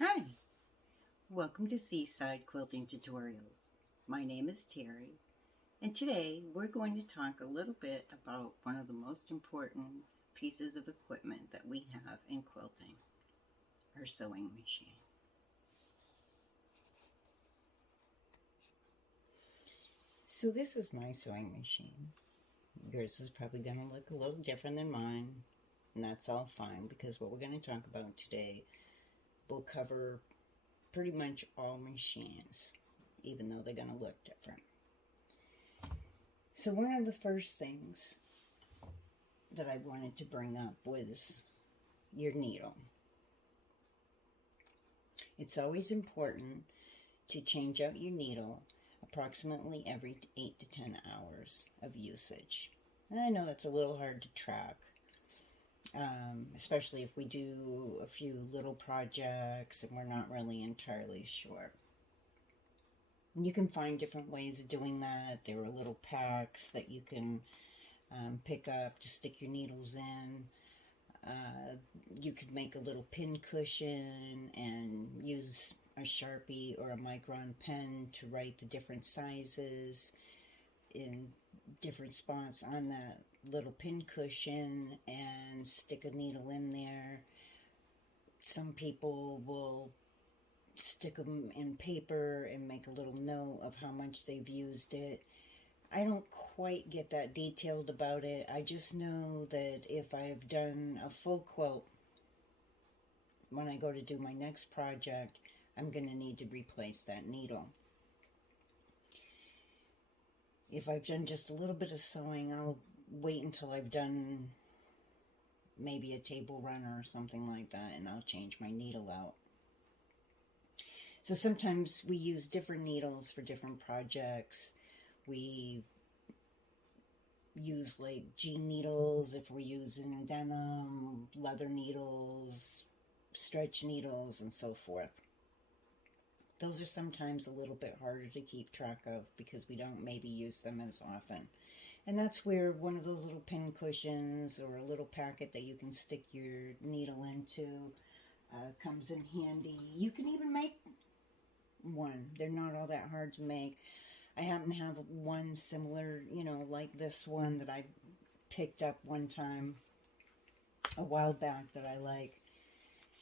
Hi, welcome to Seaside Quilting Tutorials. My name is Terry, and today we're going to talk a little bit about one of the most important pieces of equipment that we have in quilting, our sewing machine. So this is my sewing machine. Yours is probably going to look a little different than mine, and that's all fine because what we're going to talk about today will cover pretty much all machines, even though they're going to look different. So one of the first things that I wanted to bring up was your needle. It's always important to change out your needle approximately every 8 to 10 hours of usage. And I know that's a little hard to track, especially if we do a few little projects and we're not really entirely sure. You can find different ways of doing that. There are little packs that you can pick up to stick your needles in. You could make a little pin cushion and use a Sharpie or a Micron pen to write the different sizes in different spots on that little pin cushion and stick a needle in there. Some people will stick them in paper and make a little note of how much they've used it. I don't quite get that detailed about it. I just know that if I've done a full quilt, when I go to do my next project, I'm going to need to replace that needle. If I've done just a little bit of sewing, I'll wait until I've done maybe a table runner or something like that, and I'll change my needle out. So sometimes we use different needles for different projects. We use like jean needles if we're using denim, leather needles, stretch needles, and so forth. Those are sometimes a little bit harder to keep track of because we don't maybe use them as often. And that's where one of those little pin cushions or a little packet that you can stick your needle into comes in handy. You can even make one. They're not all that hard to make. I happen to have one similar, like this one that I picked up one time a while back that I like.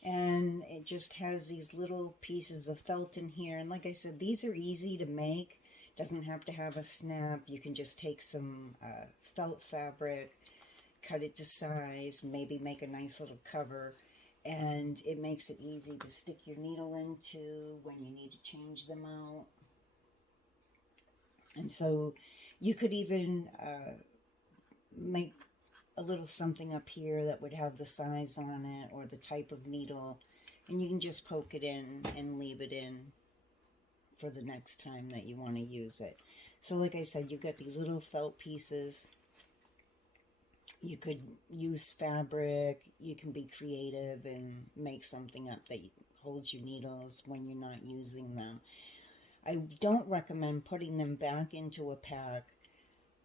And it just has these little pieces of felt in here. And like I said, these are easy to make. Doesn't have to have a snap. You can just take some felt fabric, cut it to size, maybe make a nice little cover. And it makes it easy to stick your needle into when you need to change them out. And so you could even make a little something up here that would have the size on it or the type of needle. And you can just poke it in and leave it in for the next time that you want to use it. So like I said, you've got these little felt pieces. You could use fabric, you can be creative and make something up that holds your needles when you're not using them. I don't recommend putting them back into a pack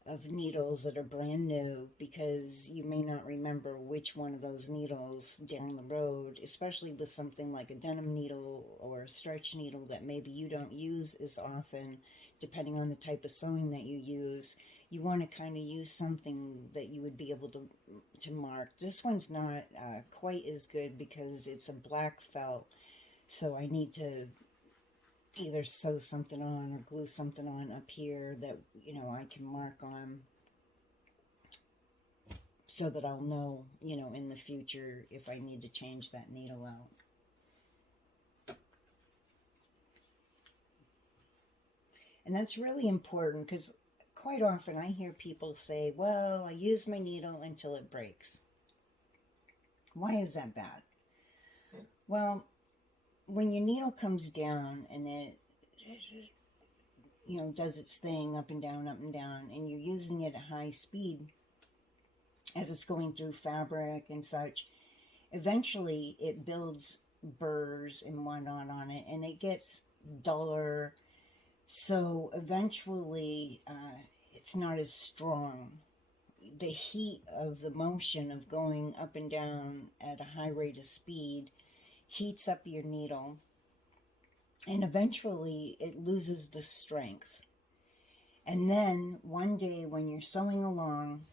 of needles that are brand new because you may not remember which one of those needles down the road, especially with something like a denim needle or a stretch needle that maybe you don't use as often, depending on the type of sewing that you use. You want to kind of use something that you would be able to mark. This one's not quite as good because it's a black felt, so I need to either sew something on or glue something on up here that, I can mark on so that I'll know, in the future if I need to change that needle out. And that's really important because quite often I hear people say, well, I use my needle until it breaks. Why is that bad? Well, when your needle comes down and it does its thing up and down, and you're using it at high speed as it's going through fabric and such, eventually it builds burrs and whatnot on it, and it gets duller. So eventually it's not as strong. The heat of the motion of going up and down at a high rate of speed heats up your needle, and eventually it loses the strength. And then one day when you're sewing along,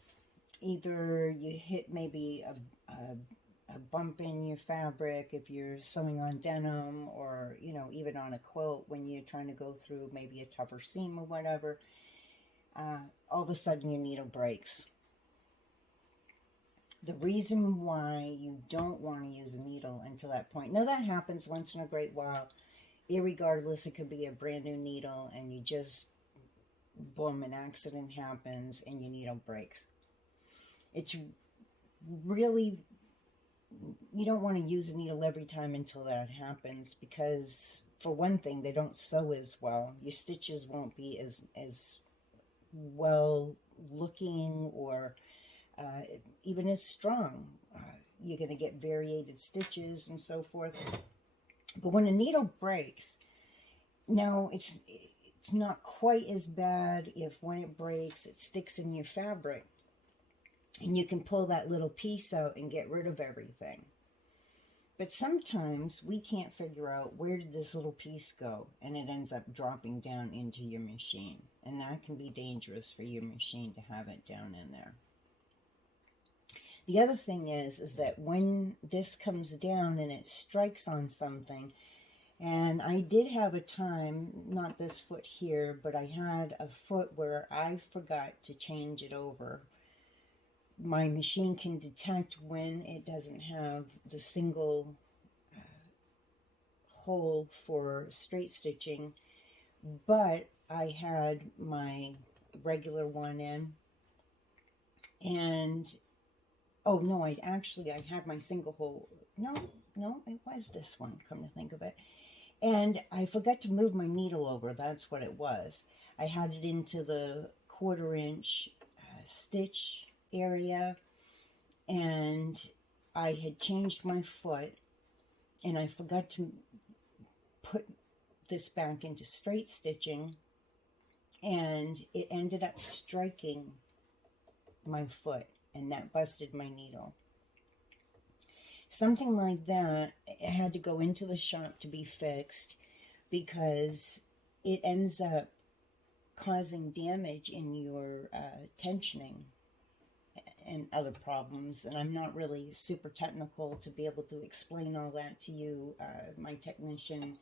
either you hit maybe a bump in your fabric if you're sewing on denim, or, you know, even on a quilt when you're trying to go through maybe a tougher seam or whatever, all of a sudden your needle breaks. The reason why you don't want to use a needle until that point, now that happens once in a great while, irregardless, it could be a brand new needle and you just, boom, an accident happens and your needle breaks. It's really, you don't want to use a needle every time until that happens, because for one thing, they don't sew as well. Your stitches won't be as well looking, or even as strong. You're going to get variated stitches and so forth. But when a needle breaks, now it's not quite as bad if when it breaks, it sticks in your fabric and you can pull that little piece out and get rid of everything. But sometimes we can't figure out, where did this little piece go, and it ends up dropping down into your machine, and that can be dangerous for your machine to have it down in there. The other thing is that when this comes down and it strikes on something, and I did have a time, not this foot here, but I had a foot where I forgot to change it over. My machine can detect when it doesn't have the single hole for straight stitching, but I had my regular one in, and oh no, I had my single hole. No, it was this one, come to think of it. And I forgot to move my needle over. That's what it was. I had it into the 1/4 inch stitch area, and I had changed my foot, and I forgot to put this back into straight stitching, and it ended up striking my foot, and that busted my needle. Something like that had to go into the shop to be fixed, because it ends up causing damage in your tensioning and other problems. And I'm not really super technical to be able to explain all that to you. My technician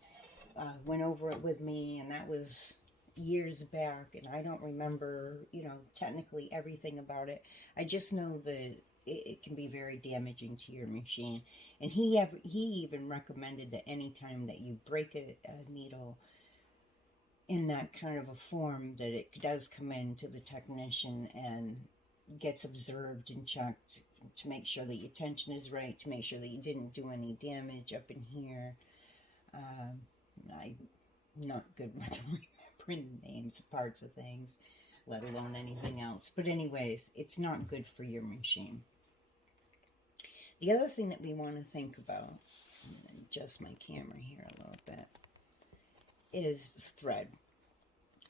went over it with me, and that was years back, and I don't remember, technically everything about it. I just know that it can be very damaging to your machine. And he even recommended that anytime that you break a needle in that kind of a form, that it does come in to the technician and gets observed and checked to make sure that your tension is right, to make sure that you didn't do any damage up in here. I'm not good with remembering the names of parts of things, let alone anything else. But anyways, it's not good for your machine. The other thing that we want to think about, I'm going to adjust my camera here a little bit, is thread.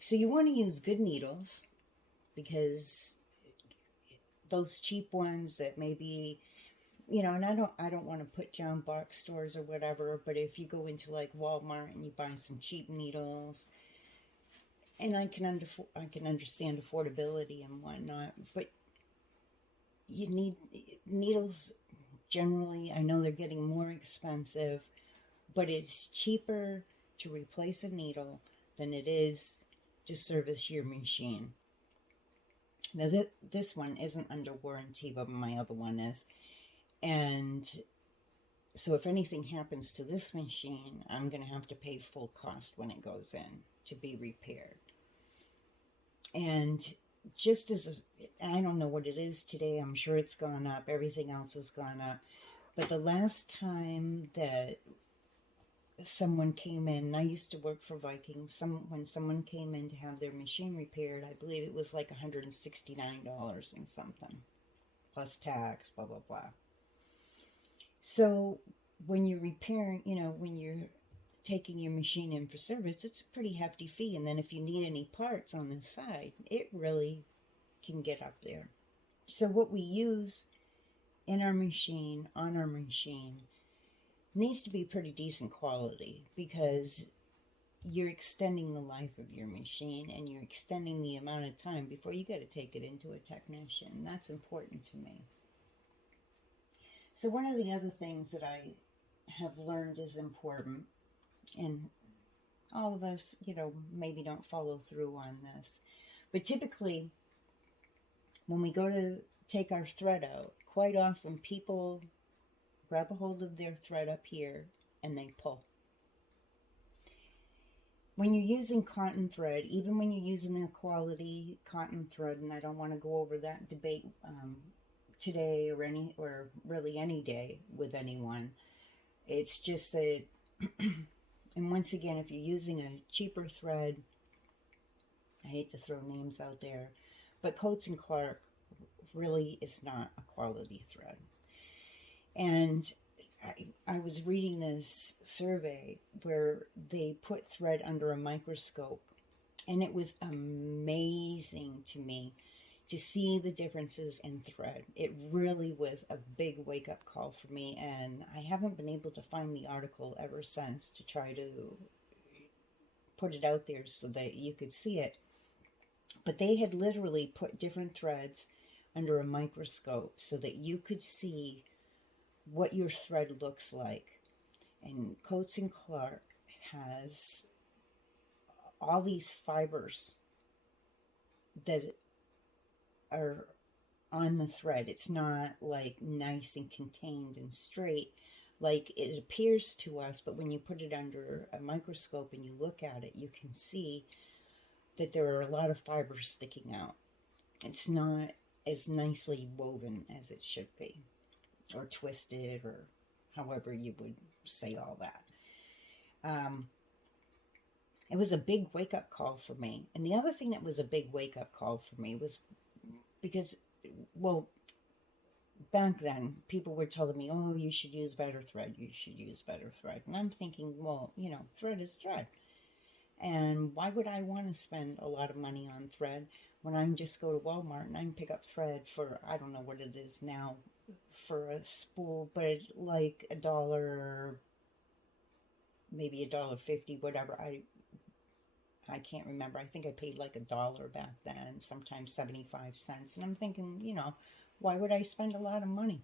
So you want to use good needles, because those cheap ones that maybe, and I don't want to put down box stores or whatever, but if you go into like Walmart and you buy some cheap needles, and I can understand affordability and whatnot, but you need needles. Generally, I know they're getting more expensive, but it's cheaper to replace a needle than it is to service your machine. Now, this one isn't under warranty, but my other one is. And so if anything happens to this machine, I'm going to have to pay full cost when it goes in to be repaired. And just as, I don't know what it is today, I'm sure it's gone up, everything else has gone up. But the last time that someone came in, I used to work for Viking, when someone came in to have their machine repaired, I believe it was like $169 and something, plus tax, blah, blah, blah. So when you're repairing, when you're taking your machine in for service, it's a pretty hefty fee. And then if you need any parts on the side, it really can get up there. So what we use in our machine, on our machine, needs to be pretty decent quality, because you're extending the life of your machine and you're extending the amount of time before you got to take it into a technician. That's important to me. So one of the other things that I have learned is important, and all of us, maybe don't follow through on this, but typically when we go to take our thread out, quite often people grab a hold of their thread up here and they pull. When you're using cotton thread, even when you're using a quality cotton thread, and I don't want to go over that debate today or really any day with anyone, it's just that, and once again, if you're using a cheaper thread, I hate to throw names out there, but Coates and Clark really is not a quality thread. And I was reading this survey where they put thread under a microscope, and it was amazing to me to see the differences in thread. It really was a big wake-up call for me, and I haven't been able to find the article ever since to try to put it out there so that you could see it. But they had literally put different threads under a microscope so that you could see what your thread looks like. And Coates and Clark has all these fibers that are on the thread. It's not like nice and contained and straight like it appears to us, but when you put it under a microscope and you look at it, you can see that there are a lot of fibers sticking out. It's not as nicely woven as it should be, or twisted, or however you would say all that. It was a big wake-up call for me. And the other thing that was a big wake-up call for me was because, well, back then, people were telling me, oh, you should use better thread, you should use better thread. And I'm thinking, well, thread is thread. And why would I want to spend a lot of money on thread when I can just go to Walmart and I can pick up thread for, I don't know what it is now, for a spool, but like $1, maybe $1.50, whatever. I can't remember. I think I paid like $1 back then, sometimes 75 cents. And I'm thinking, why would I spend a lot of money?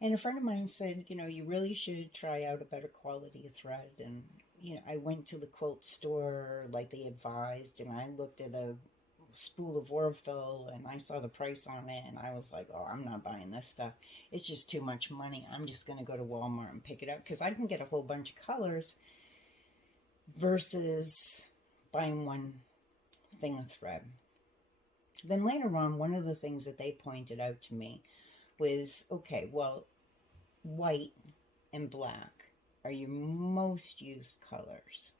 And a friend of mine said, you really should try out a better quality of thread. And, I went to the quilt store like they advised, and I looked at a spool of Orville and I saw the price on it, and I was like, oh, I'm not buying this stuff. It's just too much money. I'm just going to go to Walmart and pick it up, because I can get a whole bunch of colors versus buying one thing of thread. Then later on, one of the things that they pointed out to me was, okay, well, white and black are your most used colors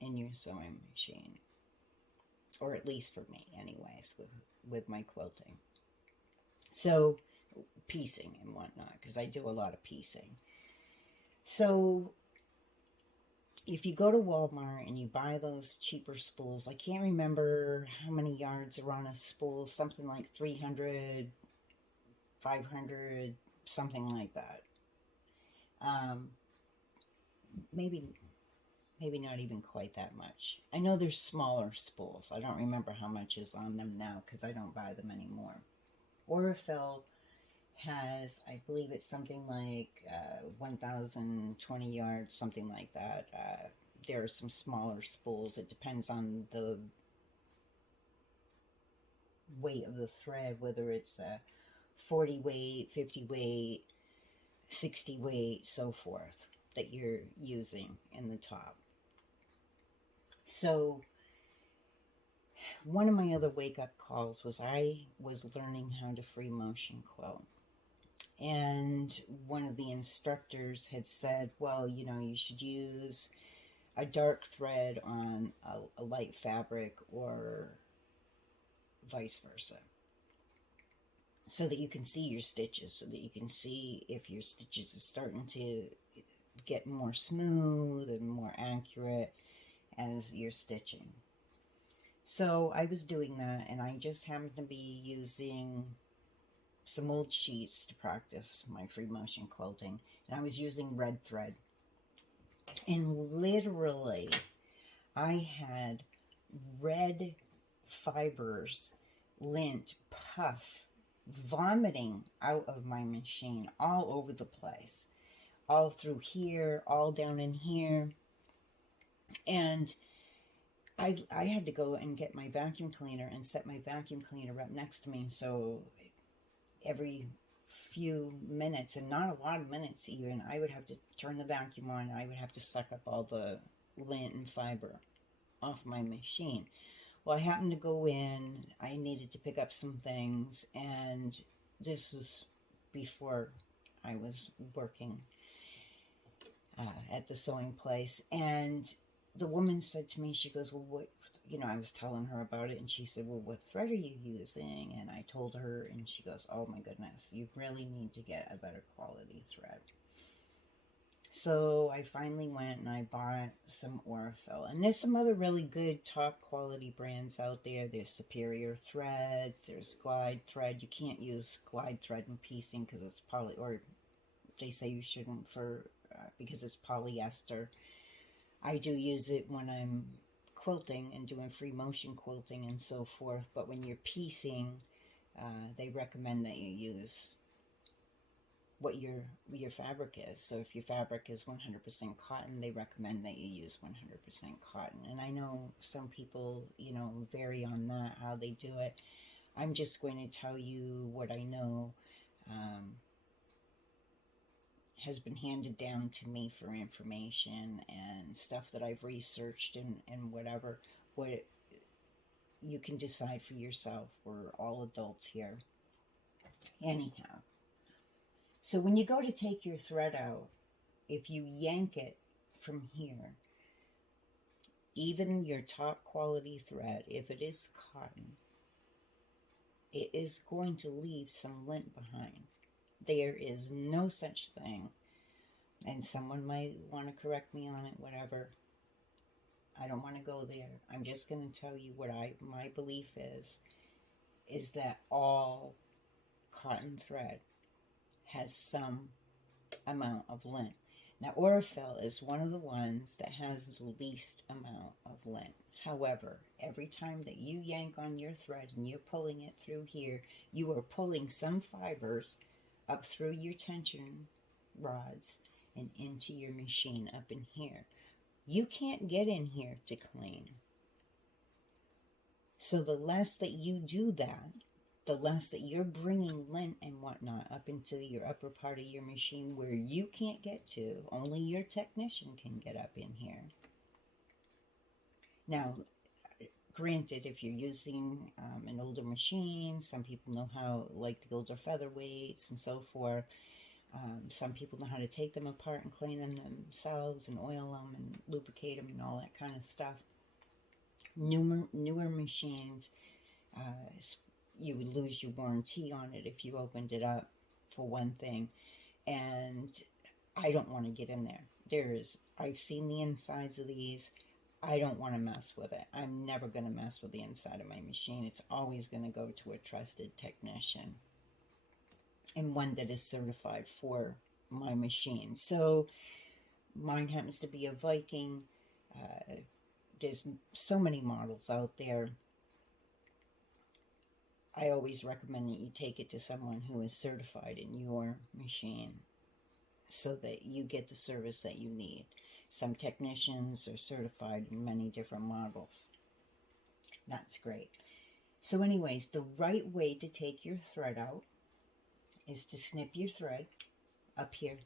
in your sewing machine. Or at least for me, anyways, with my quilting. So, piecing and whatnot, because I do a lot of piecing. So, if you go to Walmart and you buy those cheaper spools, I can't remember how many yards are on a spool, something like 300, 500, something like that. Maybe not even quite that much. I know there's smaller spools. I don't remember how much is on them now because I don't buy them anymore. Orville has, I believe it's something like 1,020 yards, something like that. There are some smaller spools. It depends on the weight of the thread, whether it's a 40 weight, 50 weight, 60 weight, so forth, that you're using in the top. So, one of my other wake-up calls was I was learning how to free motion quilt. And one of the instructors had said, well, you should use a dark thread on a light fabric, or vice versa, so that you can see your stitches, so that you can see if your stitches are starting to get more smooth and more accurate as you're stitching. So I was doing that, and I just happened to be using some old sheets to practice my free motion quilting, and I was using red thread. And literally, I had red fibers, lint, puff, vomiting out of my machine all over the place. All through here, all down in here. And I had to go and get my vacuum cleaner and set my vacuum cleaner up next to me, so every few minutes, and not a lot of minutes even, I would have to turn the vacuum on, and I would have to suck up all the lint and fiber off my machine. Well, I happened to go in, I needed to pick up some things, and this was before I was working at the sewing place, and the woman said to me, she goes, well, what, I was telling her about it, and she said, well, what thread are you using? And I told her, and she goes, oh my goodness, you really need to get a better quality thread. So I finally went and I bought some Aurifil, and there's some other really good top quality brands out there. There's Superior Threads, there's Glide Thread. You can't use Glide Thread in piecing because it's or they say you shouldn't because it's polyester. I do use it when I'm quilting and doing free motion quilting and so forth, but when you're piecing, they recommend that you use what your fabric is. So if your fabric is 100% cotton, they recommend that you use 100% cotton. And I know some people, vary on that, how they do it. I'm just going to tell you what I know has been handed down to me for information and stuff that I've researched and whatever. You can decide for yourself. We're all adults here. Anyhow, so when you go to take your thread out, if you yank it from here, even your top quality thread, if it is cotton, it is going to leave some lint behind. There is no such thing, and someone might want to correct me on it, whatever. I don't want to go there. I'm just going to tell you what my belief is that all cotton thread has some amount of lint. Now, Aurifil is one of the ones that has the least amount of lint. However, every time that you yank on your thread and you're pulling it through here, you are pulling some fibers up through your tension rods and into your machine up in here. You can't get in here to clean. So the less that you do that, the less that you're bringing lint and whatnot up into your upper part of your machine where you can't get to. Only your technician can get up in here. Now, granted, if you're using an older machine, some people know how, like the older featherweights and so forth. Some people know how to take them apart and clean them themselves and oil them and lubricate them and all that kind of stuff. Newer machines, you would lose your warranty on it if you opened it up, for one thing. And I don't want to get in there. I've seen the insides of these. I don't want to mess with it. I'm never going to mess with the inside of my machine. It's always going to go to a trusted technician and one that is certified for my machine. So mine happens to be a Viking. There's so many models out there. I always recommend that you take it to someone who is certified in your machine so that you get the service that you need. Some technicians are certified in many different models. That's great. So anyways, the right way to take your thread out is to snip your thread up here.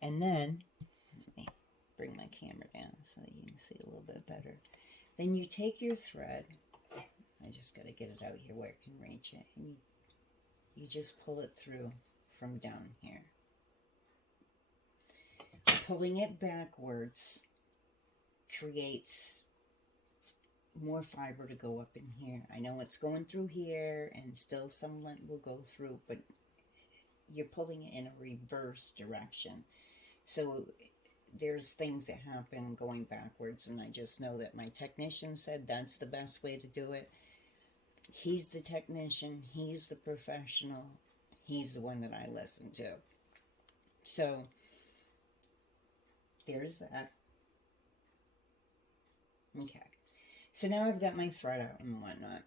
And then, let me bring my camera down so that you can see a little bit better. Then you take your thread, I just got to get it out here where it can reach it, and you just pull it through from down here. Pulling it backwards creates more fiber to go up in here. I know it's going through here and still some lint will go through, but you're pulling it in a reverse direction. So there's things that happen going backwards, and I just know that my technician said that's the best way to do it. He's the technician. He's the professional. He's the one that I listen to. So, there's that. Okay. So now I've got my thread out and whatnot.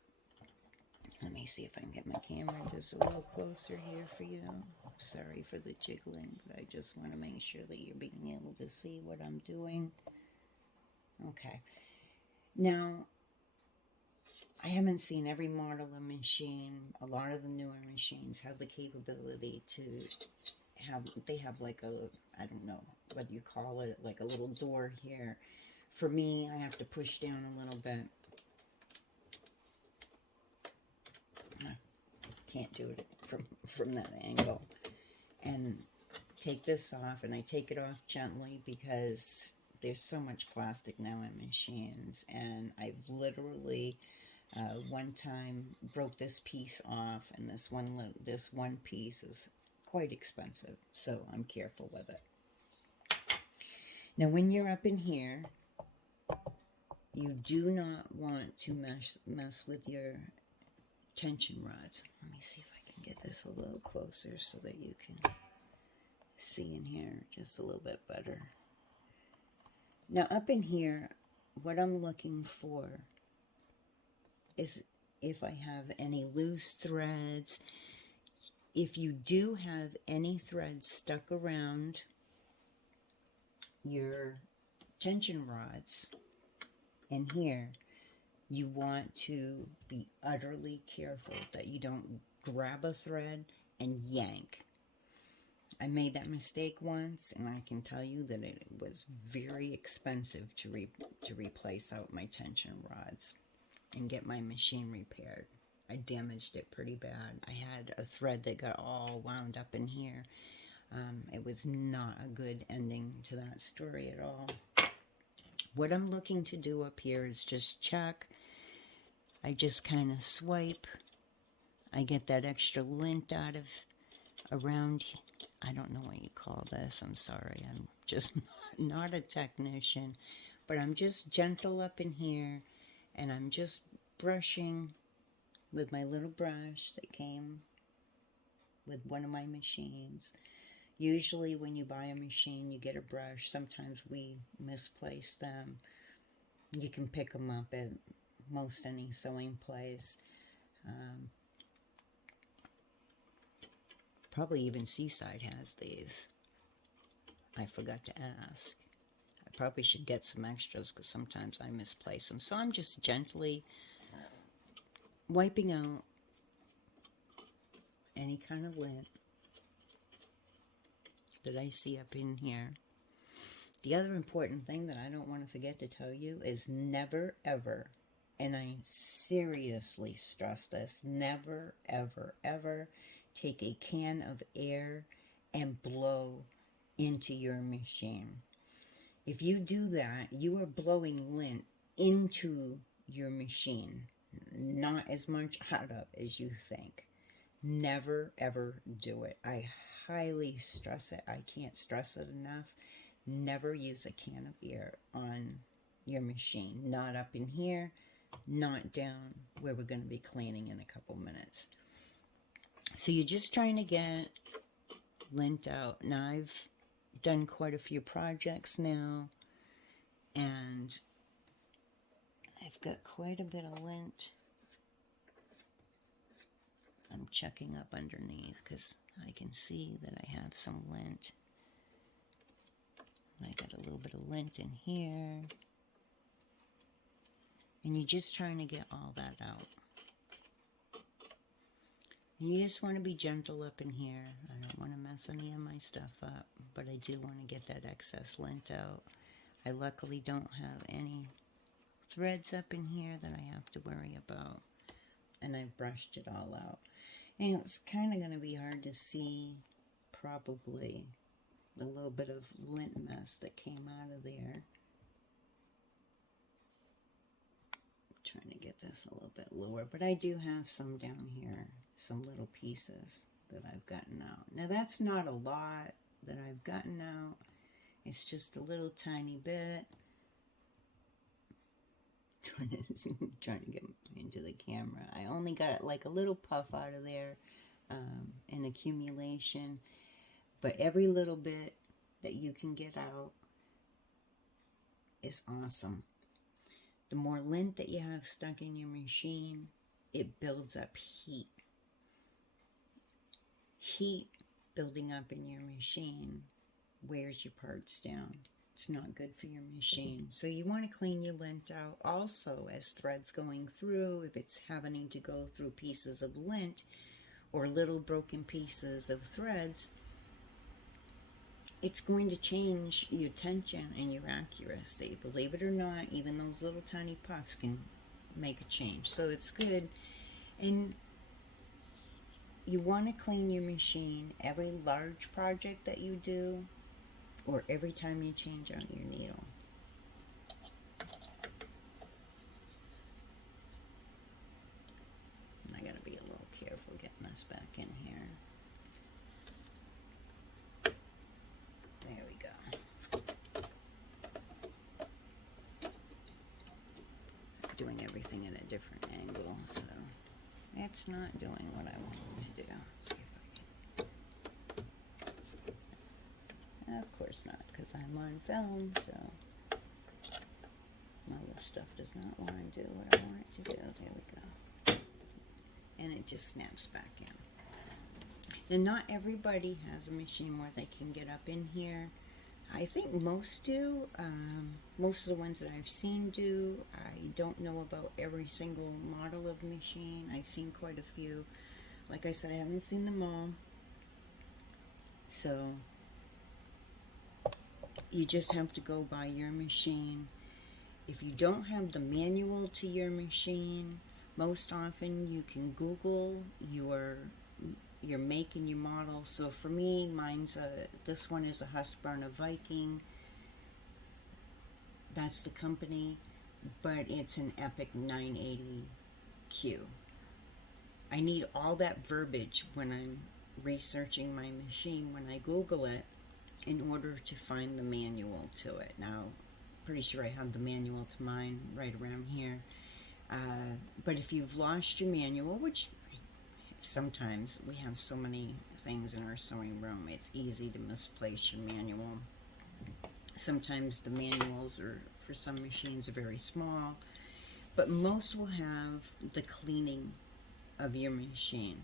Let me see if I can get my camera just a little closer here for you. Sorry for the jiggling, but I just want to make sure that you're being able to see what I'm doing. Okay. Now, I haven't seen every model of machine. A lot of the newer machines have the capability to have, they have like a, I don't know what you call it, like a little door here. For me, I have to push down a little bit. Can't do it from that angle. And take this off, and I take it off gently because there's so much plastic now in machines, and I've literally one time broke this piece off, and this one piece is quite expensive, so I'm careful with it. Now when you're up in here, you do not want to mess with your tension rods. Let me see if I can get this a little closer so that you can see in here just a little bit better. Now up in here, what I'm looking for is if I have any loose threads. If you do have any threads stuck around your tension rods in here, you want to be utterly careful that you don't grab a thread and yank. I made that mistake once, and I can tell you that it was very expensive to replace out my tension rods and get my machine repaired. I damaged it pretty bad. I had a thread that got all wound up in here. It was not a good ending to that story at all. What I'm looking to do up here is just check. I just kind of swipe. I get that extra lint out of around. I don't know what you call this. I'm sorry. I'm just not a technician. But I'm just gentle up in here. And I'm just brushing with my little brush that came with one of my machines. Usually when you buy a machine, you get a brush. Sometimes we misplace them. You can pick them up at most any sewing place. Probably even Seaside has these. I forgot to ask. I probably should get some extras because sometimes I misplace them. So I'm just gently wiping out any kind of lint that I see up in here. The other important thing that I don't want to forget to tell you is never ever, and I seriously stress this, never ever ever take a can of air and blow into your machine. If you do that, you are blowing lint into your machine, not as much out of as you think. Never ever do it. I highly stress it. I can't stress it enough. Never use a can of air on your machine. Not up in here, not down where we're going to be cleaning in a couple minutes. So you're just trying to get lint out. Now I've done quite a few projects now, and I've got quite a bit of lint. I'm checking up underneath because I can see that I have some lint. I got a little bit of lint in here. And you're just trying to get all that out. And you just want to be gentle up in here. I don't want to mess any of my stuff up, but I do want to get that excess lint out. I luckily don't have any threads up in here that I have to worry about. And I've brushed it all out. And it's kind of going to be hard to see, probably, a little bit of lint mess that came out of there. I'm trying to get this a little bit lower, but I do have some down here, some little pieces that I've gotten out. Now that's not a lot that I've gotten out. It's just a little tiny bit. trying to get into the camera. I only got like a little puff out of there, an accumulation, but every little bit that you can get out is awesome. The more lint that you have stuck in your machine, it builds up heat. Heat building up in your machine wears your parts down. It's not good for your machine. So you want to clean your lint out. Also, as thread's going through, if it's having to go through pieces of lint or little broken pieces of threads, it's going to change your tension and your accuracy. Believe it or not, even those little tiny puffs can make a change. So it's good. And you want to clean your machine every large project that you do, or every time you change out your needle. And I gotta be a little careful getting this back in here. There we go. I'm doing everything at a different angle, so it's not doing what I want it to do. See if I can. Of course not, because I'm on film, so my little stuff does not want to do what I want it to do. There we go. And it just snaps back in. And not everybody has a machine where they can get up in here. I think most do. Most of the ones that I've seen do. I don't know about every single model of machine. I've seen quite a few. Like I said, I haven't seen them all. So you just have to go by your machine. If you don't have the manual to your machine, most often you can Google your make and your model. So for me, this one is a Husqvarna Viking. That's the company, but it's an Epic 980Q. I need all that verbiage when I'm researching my machine, when I Google it, in order to find the manual to it. Now, pretty sure I have the manual to mine right around here. But if you've lost your manual, which sometimes we have so many things in our sewing room, it's easy to misplace your manual. Sometimes the manuals for some machines are very small, but most will have the cleaning of your machine.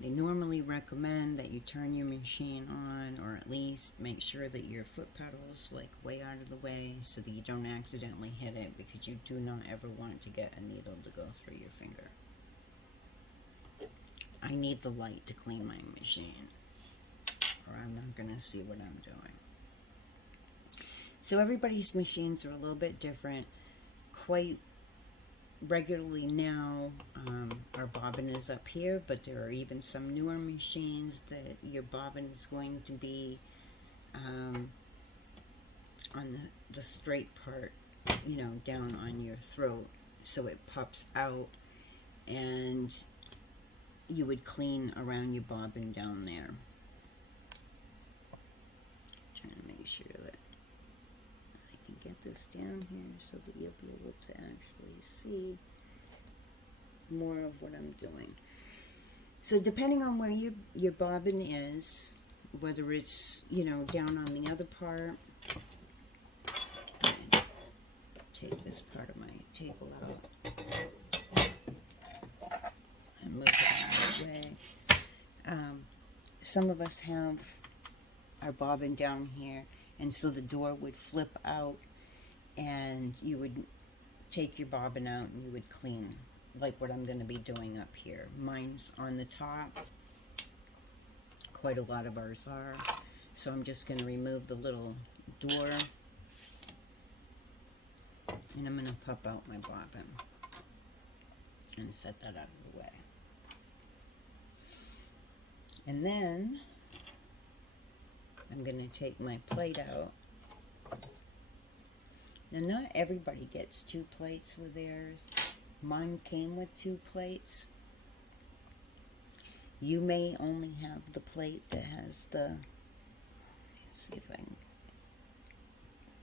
They normally recommend that you turn your machine on, or at least make sure that your foot pedal's like way out of the way so that you don't accidentally hit it, because you do not ever want to get a needle to go through your finger. I need the light to clean my machine, or I'm not going to see what I'm doing. So everybody's machines are a little bit different. Quite regularly now, our bobbin is up here, but there are even some newer machines that your bobbin is going to be on the straight part, down on your throat, so it pops out, and you would clean around your bobbin down there. Trying to make sure that I can get this down here so that you'll be able to actually see more of what I'm doing. So depending on where your bobbin is, whether it's, down on the other part, take this part of my table out and move it out of the way. Some of us have our bobbin down here, and so the door would flip out, and you would take your bobbin out and you would clean, like what I'm going to be doing up here. Mine's on the top. Quite a lot of ours are. So I'm just going to remove the little door, and I'm going to pop out my bobbin and set that out of the way. And then I'm going to take my plate out. Now, not everybody gets 2 plates with theirs. Mine came with 2 plates. You may only have the plate that has the, let's see if I can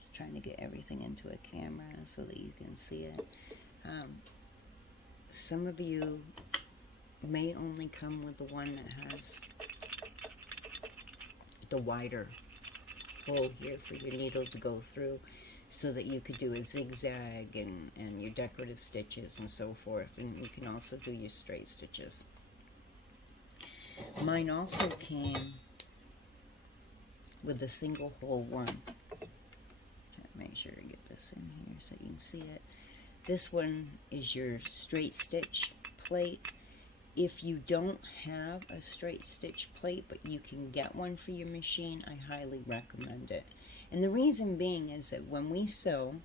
Just trying to get everything into a camera so that you can see it. Some of you may only come with the one that has the wider hole here for your needle to go through, so that you could do a zigzag and your decorative stitches and so forth, and you can also do your straight stitches. Mine also came with a single hole one. Try to make sure I get this in here so you can see it. This one is your straight stitch plate. If you don't have a straight stitch plate, but you can get one for your machine, I highly recommend it. And the reason being is that when we sew,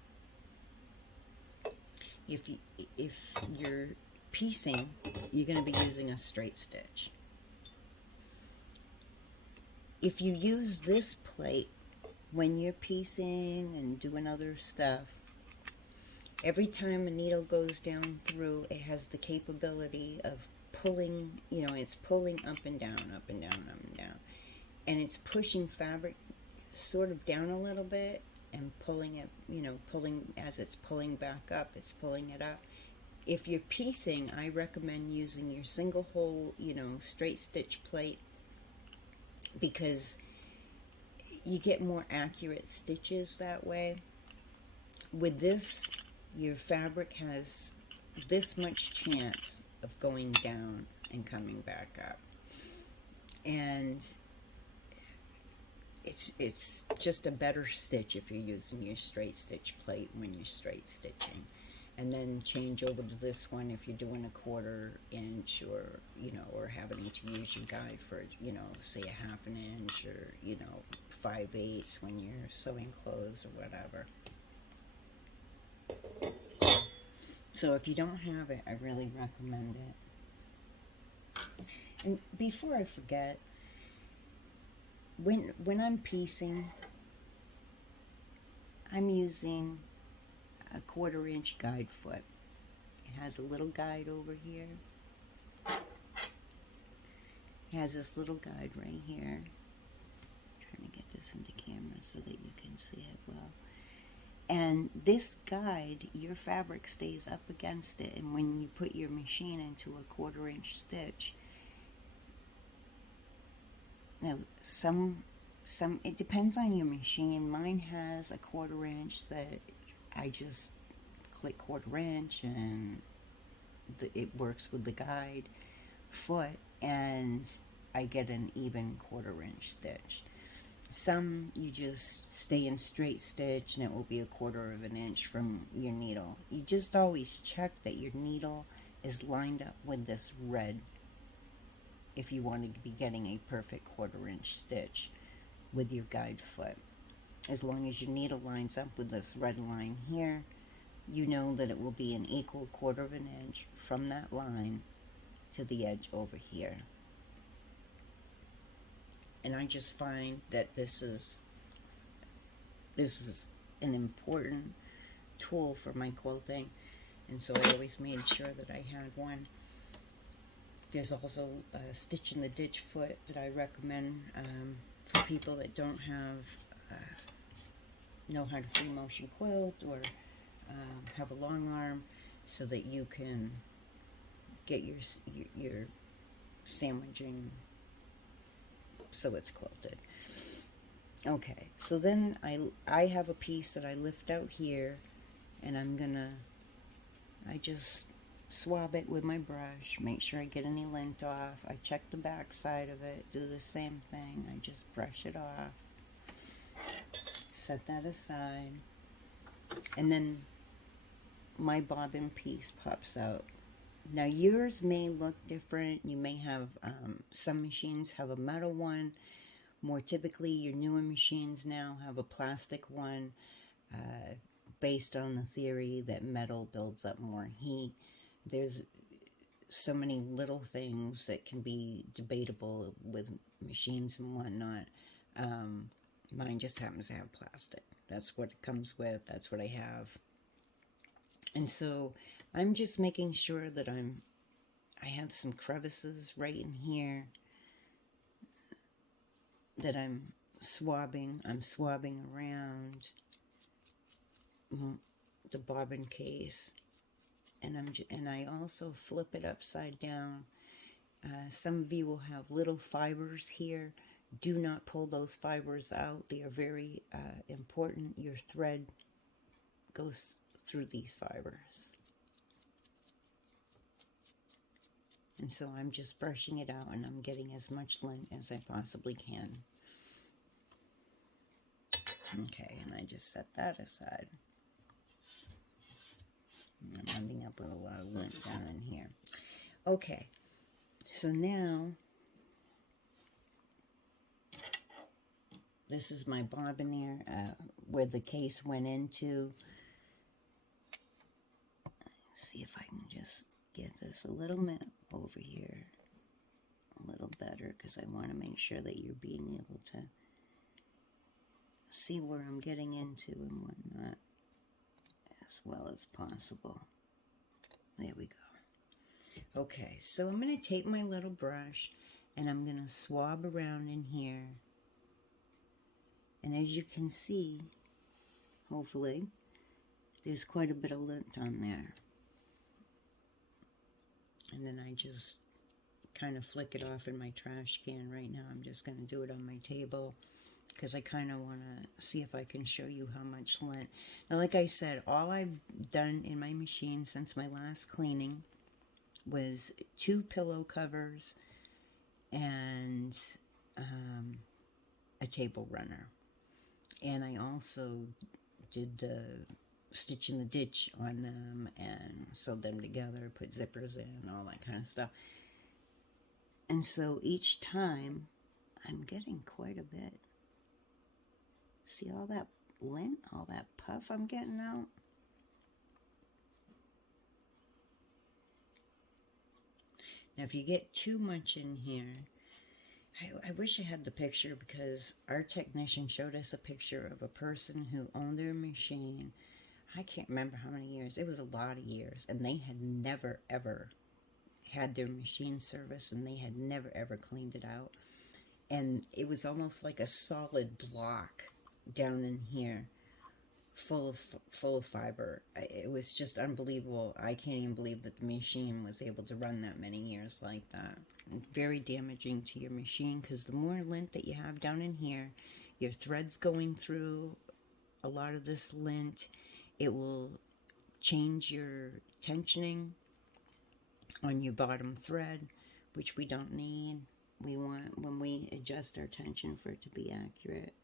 if you're piecing, you're going to be using a straight stitch. If you use this plate when you're piecing and doing other stuff, every time a needle goes down through, it has the capability of pulling, it's pulling up and down, up and down, up and down. And it's pushing fabric sort of down a little bit and pulling it, pulling as it's pulling back up, it's pulling it up. If you're piecing, I recommend using your single hole, straight stitch plate, because you get more accurate stitches that way. With this, your fabric has this much chance of going down and coming back up. And it's just a better stitch if you're using your straight stitch plate when you're straight stitching. And then change over to this one if you're doing a 1/4 inch, or or having to use your guide for say a 1/2 inch, or 5/8 when you're sewing clothes or whatever. So if you don't have it, I really recommend it. And before I forget, when I'm piecing, I'm using a 1/4 inch guide foot. It has a little guide over here. It has this little guide right here. I'm trying to get this into camera so that you can see it well. And this guide, your fabric stays up against it, and when you put your machine into a 1/4 inch stitch, now it depends on your machine. Mine has a 1/4 inch that I just click 1/4 inch and it works with the guide foot, and I get an even 1/4 inch stitch. Some you just stay in straight stitch and it will be a 1/4 inch from your needle. You just always check that your needle is lined up with this red if you want to be getting a perfect 1/4 inch stitch with your guide foot. As long as your needle lines up with this red line here, you know that it will be an equal 1/4 inch from that line to the edge over here. And I just find that this is an important tool for my quilting, and so I always made sure that I had one. There's also a stitch in the ditch foot that I recommend for people that don't know how to free motion quilt, or have a long arm, so that you can get your sandwiching so it's quilted. Okay, so then I have a piece that I lift out here, and I just swab it with my brush, make sure I get any lint off. I check the back side of it, do the same thing. I just brush it off, set that aside, and then my bobbin piece pops out. Now yours may look different. You may have, some machines have a metal one. More typically, your newer machines now have a plastic one, based on the theory that metal builds up more heat. There's so many little things that can be debatable with machines and whatnot. Mine just happens to have plastic. That's what it comes with. That's what I have. And so I'm just making sure that I have some crevices right in here that I'm swabbing. I'm swabbing around the bobbin case, and I also flip it upside down. Some of you will have little fibers here. Do not pull those fibers out. They are very important. Your thread goes through these fibers. And so I'm just brushing it out, and I'm getting as much lint as I possibly can. Okay, and I just set that aside. And I'm ending up with a lot of lint down in here. Okay, so now this is my bobbin where the case went into. Let's see if I can just get this a little bit over here a little better, because I want to make sure that you're being able to see where I'm getting into and whatnot as well as possible. There we go. Okay, so I'm going to take my little brush and I'm going to swab around in here. And as you can see, hopefully, there's quite a bit of lint on there. And then I just kind of flick it off in my trash can. Right now I'm just going to do it on my table because I kind of want to see if I can show you how much lint. Now, like I said, all I've done in my machine since my last cleaning was 2 pillow covers and a table runner. And I also did the stitch in the ditch on them and sewed them together, put zippers in, all that kind of stuff. And so each time I'm getting quite a bit. See all that lint, all that puff I'm getting out? Now if you get too much in here, I wish I had the picture, because our technician showed us a picture of a person who owned their machine. I can't remember how many years. It was a lot of years. And they had never, ever had their machine serviced. And they had never, ever cleaned it out. And it was almost like a solid block down in here, full of fiber. It was just unbelievable. I can't even believe that the machine was able to run that many years like that. Very damaging to your machine, because the more lint that you have down in here, your thread's going through a lot of this lint. It will change your tensioning on your bottom thread, which we don't need. We want, when we adjust our tension, for it to be accurate.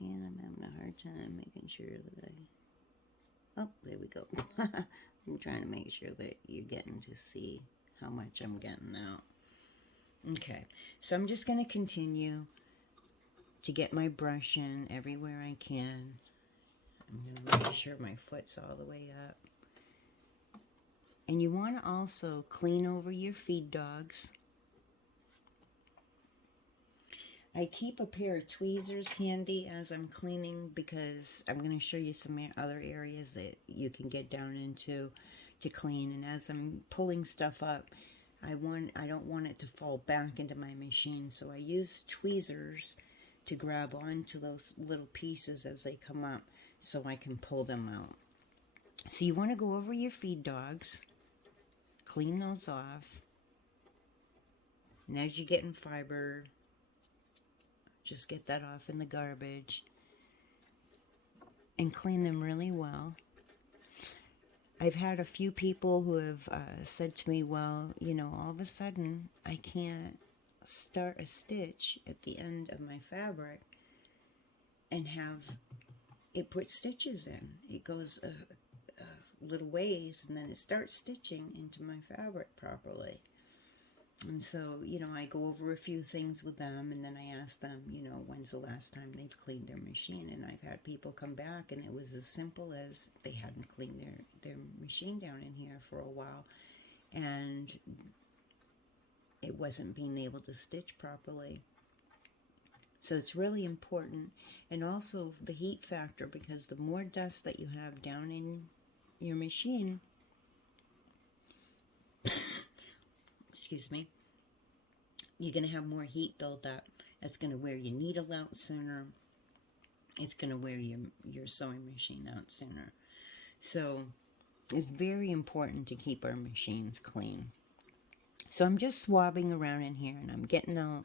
Man, I'm having a hard time making sure that oh, there we go. I'm trying to make sure that you're getting to see how much I'm getting out. Okay, so I'm just going to continue to get my brush in everywhere I can. I'm going to make sure my foot's all the way up. And you want to also clean over your feed dogs. I keep a pair of tweezers handy as I'm cleaning, because I'm going to show you some other areas that you can get down into to clean. And as I'm pulling stuff up, I don't want it to fall back into my machine, so I use tweezers to grab onto those little pieces as they come up so I can pull them out. So you want to go over your feed dogs, clean those off, and as you're getting fiber, just get that off in the garbage and clean them really well. I've had a few people who have said to me, well, you know, all of a sudden I can't start a stitch at the end of my fabric and have it put stitches in. It goes a little ways and then it starts stitching into my fabric properly. And so, you know, I go over a few things with them, and then I ask them, you know, when's the last time they've cleaned their machine. And I've had people come back, and it was as simple as they hadn't cleaned their machine down in here for a while, and it wasn't being able to stitch properly. So it's really important. And also the heat factor, because the more dust that you have down in your machine, excuse me, you're going to have more heat build up. That's going to wear your needle out sooner. it's going to wear your sewing machine out sooner. So it's very important to keep our machines clean. So I'm just swabbing around in here, and I'm getting out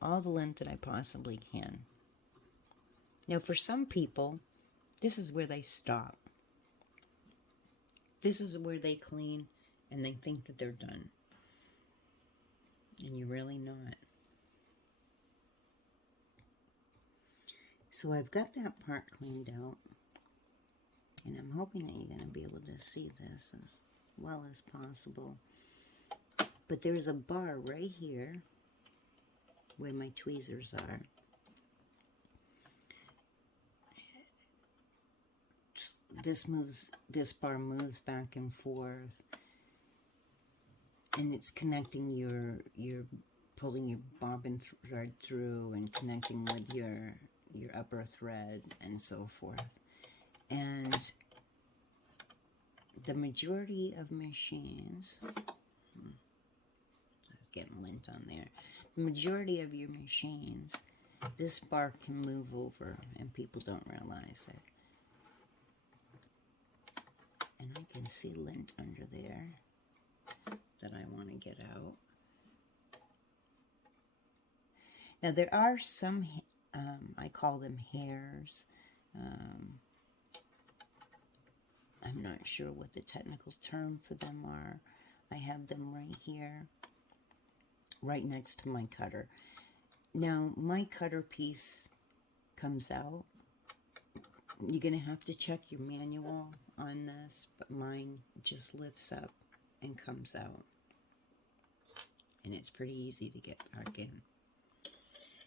all the lint that I possibly can. Now, for some people, this is where they stop. This is where they clean, and they think that they're done. And you're really not. So I've got that part cleaned out, and I'm hoping that you're going to be able to see this as well as possible. But there's a bar right here where my tweezers are. This bar moves back and forth, and it's connecting your pulling your bobbin thread through and connecting with your upper thread and so forth. And the majority of machines, I was getting lint on there. The majority of your machines, this bar can move over, and people don't realize it. And I can see lint under there that I want to get out. Now there are some, I call them hairs. I'm not sure what the technical term for them are. I have them right here, right next to my cutter. Now my cutter piece comes out. You're going to have to check your manual on this, but mine just lifts up and comes out. And it's pretty easy to get back in.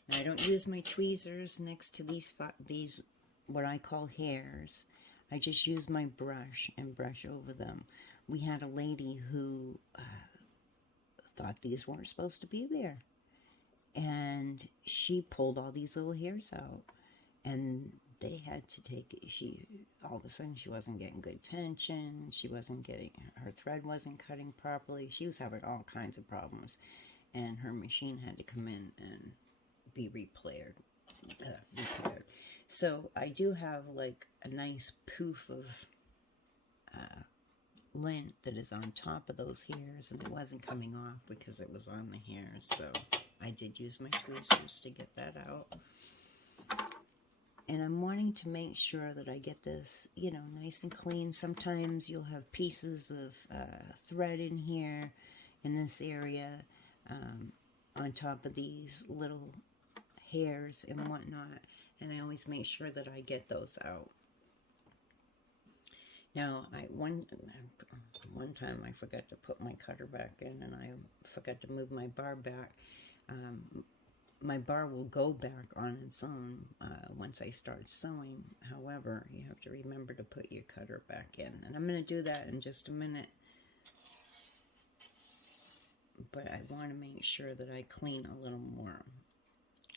Now, I don't use my tweezers next to these what I call hairs. I just use my brush and brush over them. We had a lady who thought these weren't supposed to be there. And she pulled all these little hairs out. And they had to take it. All of a sudden, she wasn't getting good tension. She wasn't getting, her thread wasn't cutting properly. She was having all kinds of problems. And her machine had to come in and be repaired. So I do have like a nice poof of lint that is on top of those hairs, and it wasn't coming off because it was on the hairs. So I did use my tweezers to get that out. And I'm wanting to make sure that I get this, nice and clean. Sometimes you'll have pieces of thread in here, in this area, on top of these little hairs and whatnot. And I always make sure that I get those out. Now, one time I forgot to put my cutter back in, and I forgot to move my bar back. My bar will go back on its own once I start sewing. However, you have to remember to put your cutter back in. And I'm going to do that in just a minute. But I want to make sure that I clean a little more.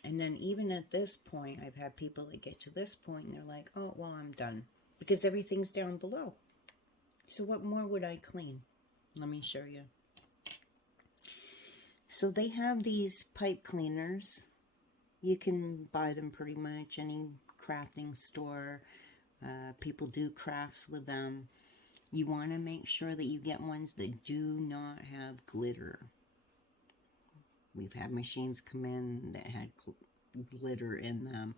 And then even at this point, I've had people that get to this point and they're like, oh, well, I'm done. Because everything's down below. So what more would I clean? Let me show you. So they have these pipe cleaners. You can buy them pretty much any crafting store. People do crafts with them. You want to make sure that you get ones that do not have glitter. We've had machines come in that had glitter in them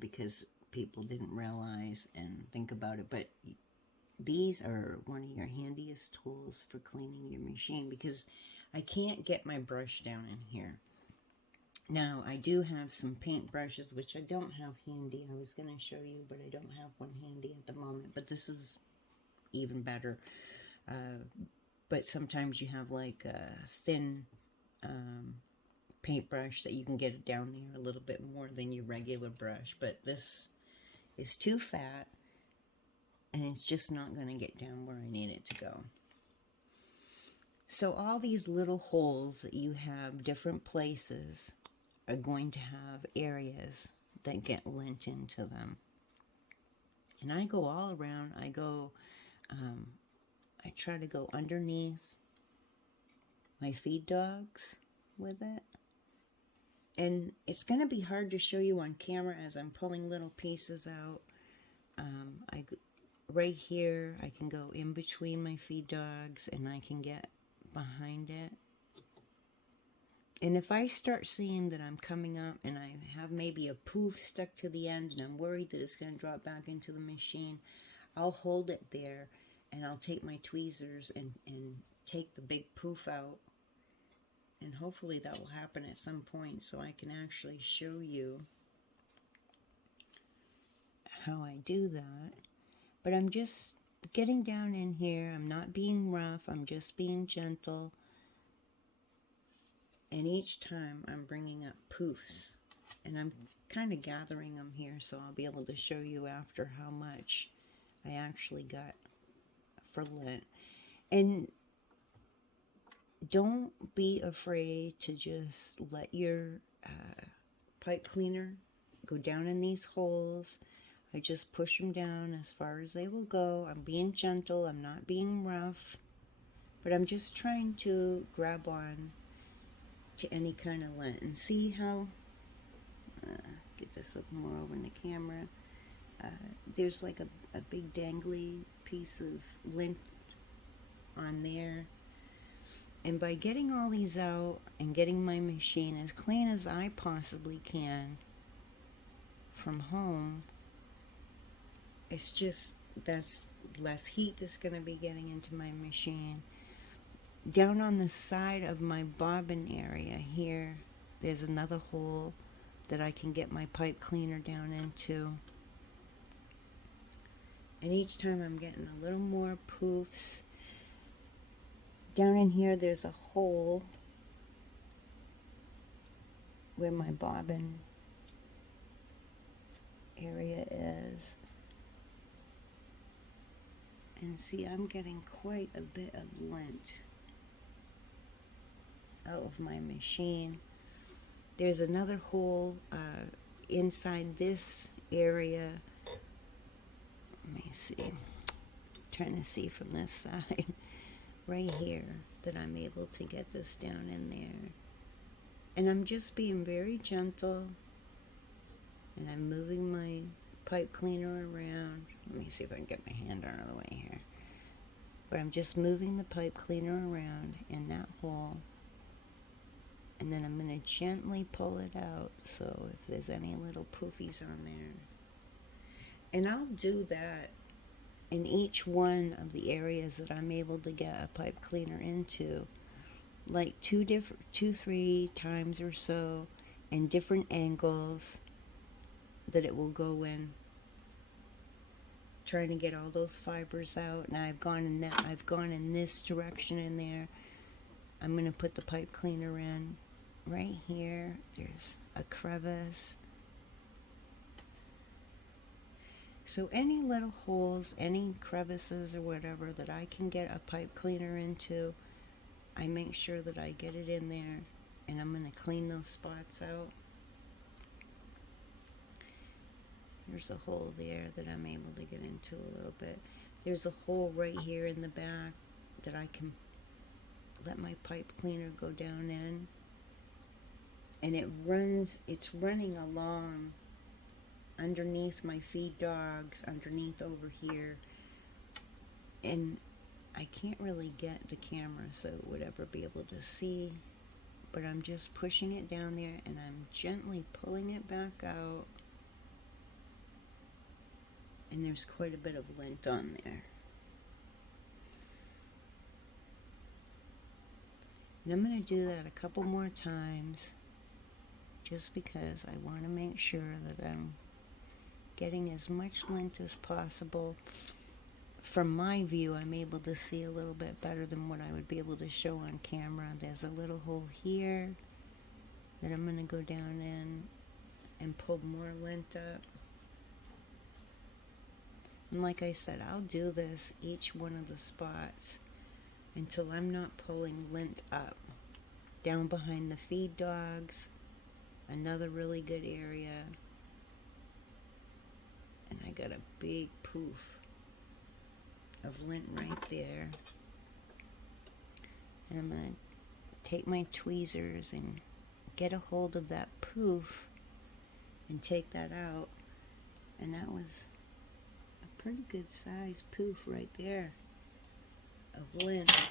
because people didn't realize and think about it. But these are one of your handiest tools for cleaning your machine, because I can't get my brush down in here. Now, I do have some paint brushes, which I don't have handy. I was going to show you, but I don't have one handy at the moment. But this is even better. But sometimes you have like a thin paintbrush that you can get it down there a little bit more than your regular brush. But this is too fat, and it's just not going to get down where I need it to go. So all these little holes that you have different places are going to have areas that get lint into them. And I go all around. I try to go underneath my feed dogs with it. And it's going to be hard to show you on camera as I'm pulling little pieces out. Right here, I can go in between my feed dogs and I can get behind it. And if I start seeing that I'm coming up and I have maybe a poof stuck to the end and I'm worried that it's going to drop back into the machine, I'll hold it there and I'll take my tweezers and take the big poof out. And hopefully that will happen at some point so I can actually show you how I do that. But I'm just getting down in here. I'm not being rough. I'm just being gentle. And each time I'm bringing up poofs. And I'm kind of gathering them here so I'll be able to show you after how much I actually got for lint. And don't be afraid to just let your pipe cleaner go down in these holes. I just push them down as far as they will go. I'm being gentle. I'm not being rough. But I'm just trying to grab on to any kind of lint. And see how... get this up more over in the camera. There's like a big dangly piece of lint on there. And by getting all these out and getting my machine as clean as I possibly can from home, it's just, that's less heat that's going to be getting into my machine. Down on the side of my bobbin area here, there's another hole that I can get my pipe cleaner down into. And each time I'm getting a little more poofs. Down in here there's a hole where my bobbin area is. And see, I'm getting quite a bit of lint out of my machine. There's another hole inside this area. Let me see. I'm trying to see from this side. Right here, that I'm able to get this down in there. And I'm just being very gentle. And I'm moving my pipe cleaner around. Let me see if I can get my hand out of the way here. But I'm just moving the pipe cleaner around in that hole. And then I'm going to gently pull it out, so if there's any little poofies on there. And I'll do that in each one of the areas that I'm able to get a pipe cleaner into. Like 2-3 times or so, in different angles that it will go in. Trying to get all those fibers out. Now I've gone in this direction in there. I'm going to put the pipe cleaner in. Right here, there's a crevice. So any little holes, any crevices or whatever that I can get a pipe cleaner into, I make sure that I get it in there, and I'm going to clean those spots out. There's a hole there that I'm able to get into a little bit. There's a hole right here in the back that I can let my pipe cleaner go down in. And it's running along underneath my feed dogs, underneath over here. And I can't really get the camera so it would ever be able to see. But I'm just pushing it down there and I'm gently pulling it back out. And there's quite a bit of lint on there. And I'm going to do that a couple more times. Just because I want to make sure that I'm getting as much lint as possible. From my view, I'm able to see a little bit better than what I would be able to show on camera. There's a little hole here that I'm going to go down in and pull more lint up. And like I said, I'll do this each one of the spots until I'm not pulling lint up. Down behind the feed dogs, another really good area. And I got a big poof of lint right there. And I'm going to take my tweezers and get a hold of that poof and take that out. And that was a pretty good size poof right there of lint.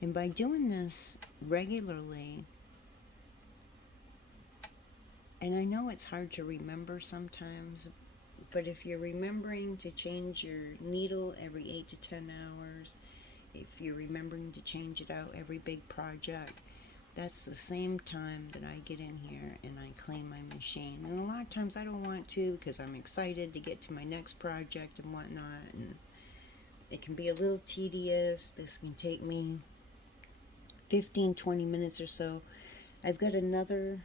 And by doing this regularly, and I know it's hard to remember sometimes, but if you're remembering to change your needle every 8 to 10 hours, if you're remembering to change it out every big project, that's the same time that I get in here and I clean my machine. And a lot of times I don't want to because I'm excited to get to my next project and whatnot, and it can be a little tedious. This can take me 15-20 minutes or so. I've got another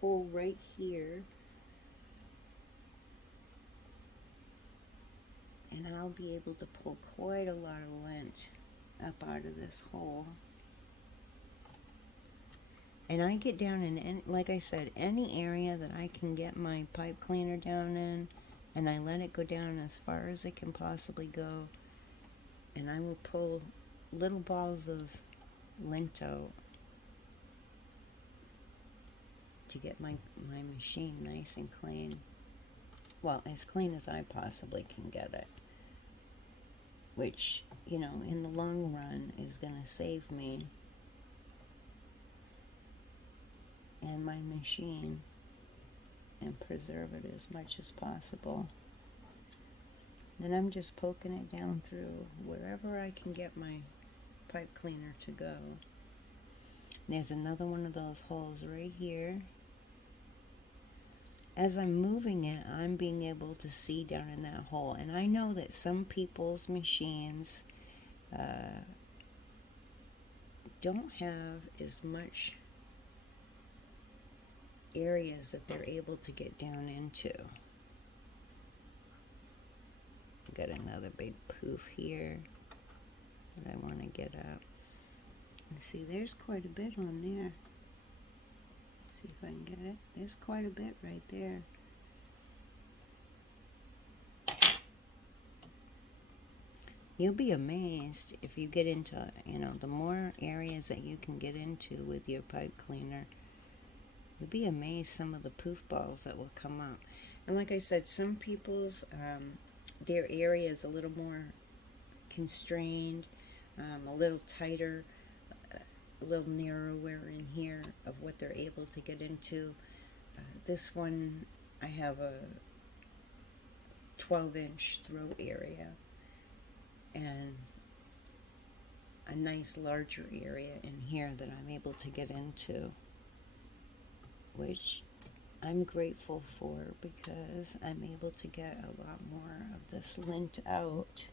hole right here, and I'll be able to pull quite a lot of lint up out of this hole. And I get down in, like I said, any area that I can get my pipe cleaner down in, and I let it go down as far as it can possibly go, and I will pull little balls of lint out to get my machine nice and clean. Well, as clean as I possibly can get it. Which, you know, in the long run is going to save me and my machine and preserve it as much as possible. Then I'm just poking it down through wherever I can get my pipe cleaner to go. There's another one of those holes right here. As I'm moving it, I'm being able to see down in that hole. And I know that some people's machines don't have as much areas that they're able to get down into. Got another big poof here that I want to get up. And see, there's quite a bit on there. See if I can get it. There's quite a bit right there. You'll be amazed if you get into, you know, the more areas that you can get into with your pipe cleaner. You'll be amazed some of the poof balls that will come up. And like I said, some people's, their area is a little more constrained, a little tighter, a little narrower in here of what they're able to get into. This one, I have a 12-inch throat area and a nice larger area in here that I'm able to get into, which I'm grateful for because I'm able to get a lot more of this lint out.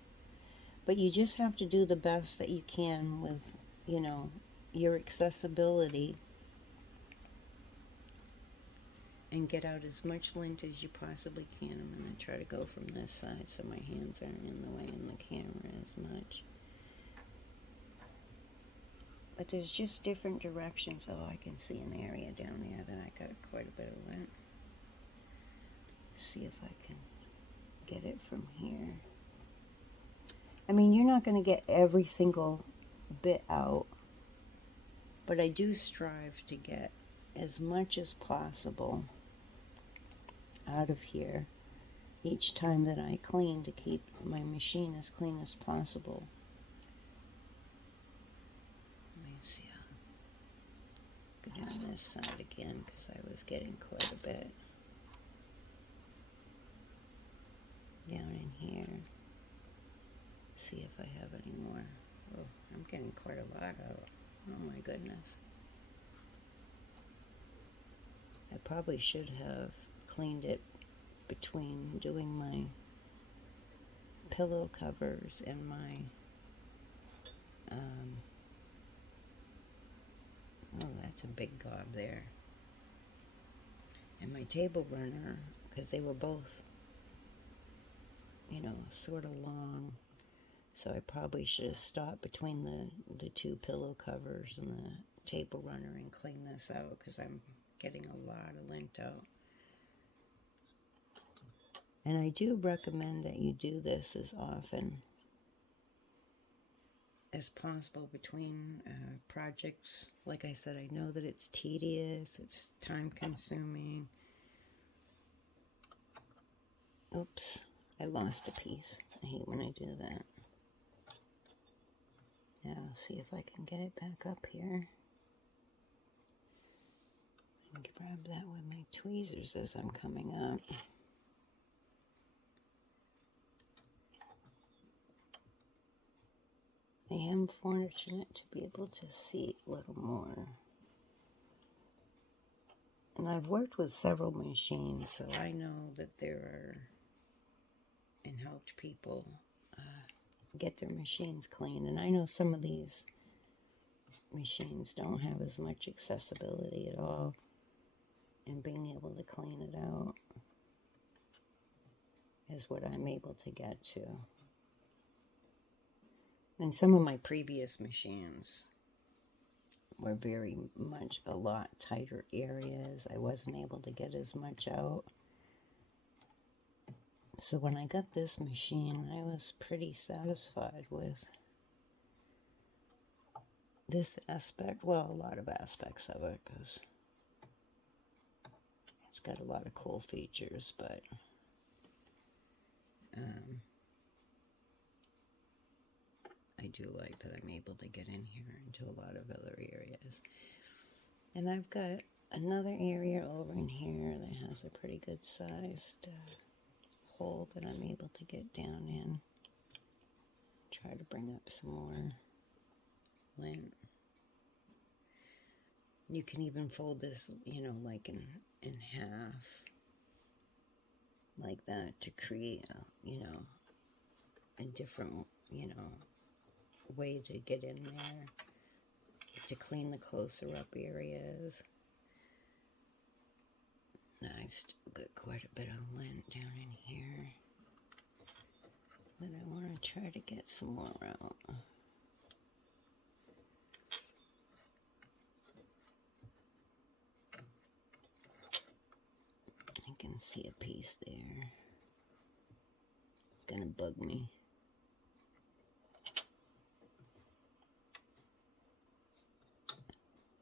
But you just have to do the best that you can with, you know, your accessibility and get out as much lint as you possibly can. I'm going to try to go from this side so my hands aren't in the way in the camera as much. But there's just different directions. Oh, I can see an area down there that I got quite a bit of lint. See if I can get it from here. I mean, you're not going to get every single bit out, but I do strive to get as much as possible out of here each time that I clean to keep my machine as clean as possible. Let me see. I'll go down this side again because I was getting quite a bit down in here. See if I have any more. Oh, I'm getting quite a lot out. Oh my goodness. I probably should have cleaned it between doing my pillow covers and my oh, that's a big gob there, and my table runner, because they were both, you know, sort of long, so I probably should have stopped between the two pillow covers and the table runner and cleaned this out because I'm getting a lot of lint out. And I do recommend that you do this as often as possible between projects. Like I said, I know that it's tedious, it's time consuming. Oops, I lost a piece. I hate when I do that. Now, I'll see if I can get it back up here. And grab that with my tweezers as I'm coming up. I am fortunate to be able to see a little more. And I've worked with several machines, so I know that there are, and helped people get their machines clean. And I know some of these machines don't have as much accessibility at all in being able to clean it out as what I'm able to get to. And some of my previous machines were very much a lot tighter areas. I wasn't able to get as much out. So when I got this machine, I was pretty satisfied with this aspect. Well, a lot of aspects of it, because it's got a lot of cool features, but I do like that I'm able to get in here into a lot of other areas. And I've got another area over in here that has a pretty good sized hole that I'm able to get down in. Try to bring up some more lint. You can even fold this, you know, like in half, like that, to create a, you know, a different, you know, way to get in there, to clean the closer up areas. Now I still got quite a bit of lint down in here that I want to try to get some more out. I can see a piece there. It's gonna bug me.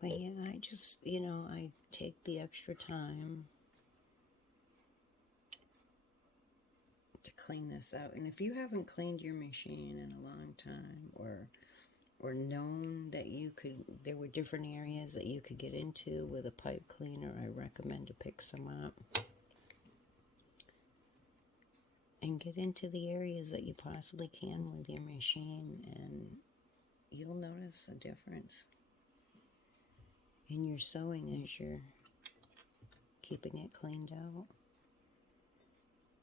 But yeah, I just, you know, I take the extra time to clean this out. And if you haven't cleaned your machine in a long time, or known that you could, there were different areas that you could get into with a pipe cleaner, I recommend to pick some up and get into the areas that you possibly can with your machine, and you'll notice a difference in your sewing as you're keeping it cleaned out.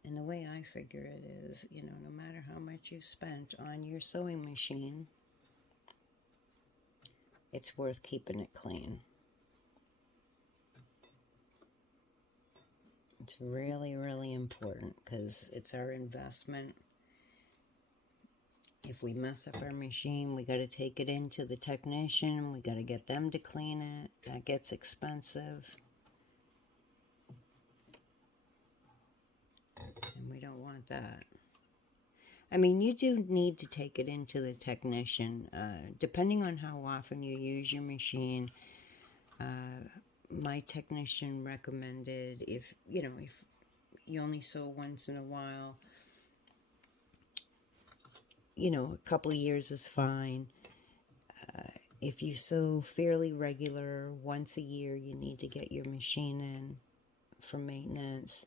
And the way I figure it is, you know, no matter how much you've spent on your sewing machine, it's worth keeping it clean. It's really, really important, because it's our investment. If we mess up our machine, we got to take it into the technician. We got to get them to clean it. That gets expensive. And we don't want that. I mean, you do need to take it into the technician. Depending on how often you use your machine, my technician recommended, if you only sew once in a while, you know, a couple of years is fine. If you sew fairly regular, once a year, you need to get your machine in for maintenance.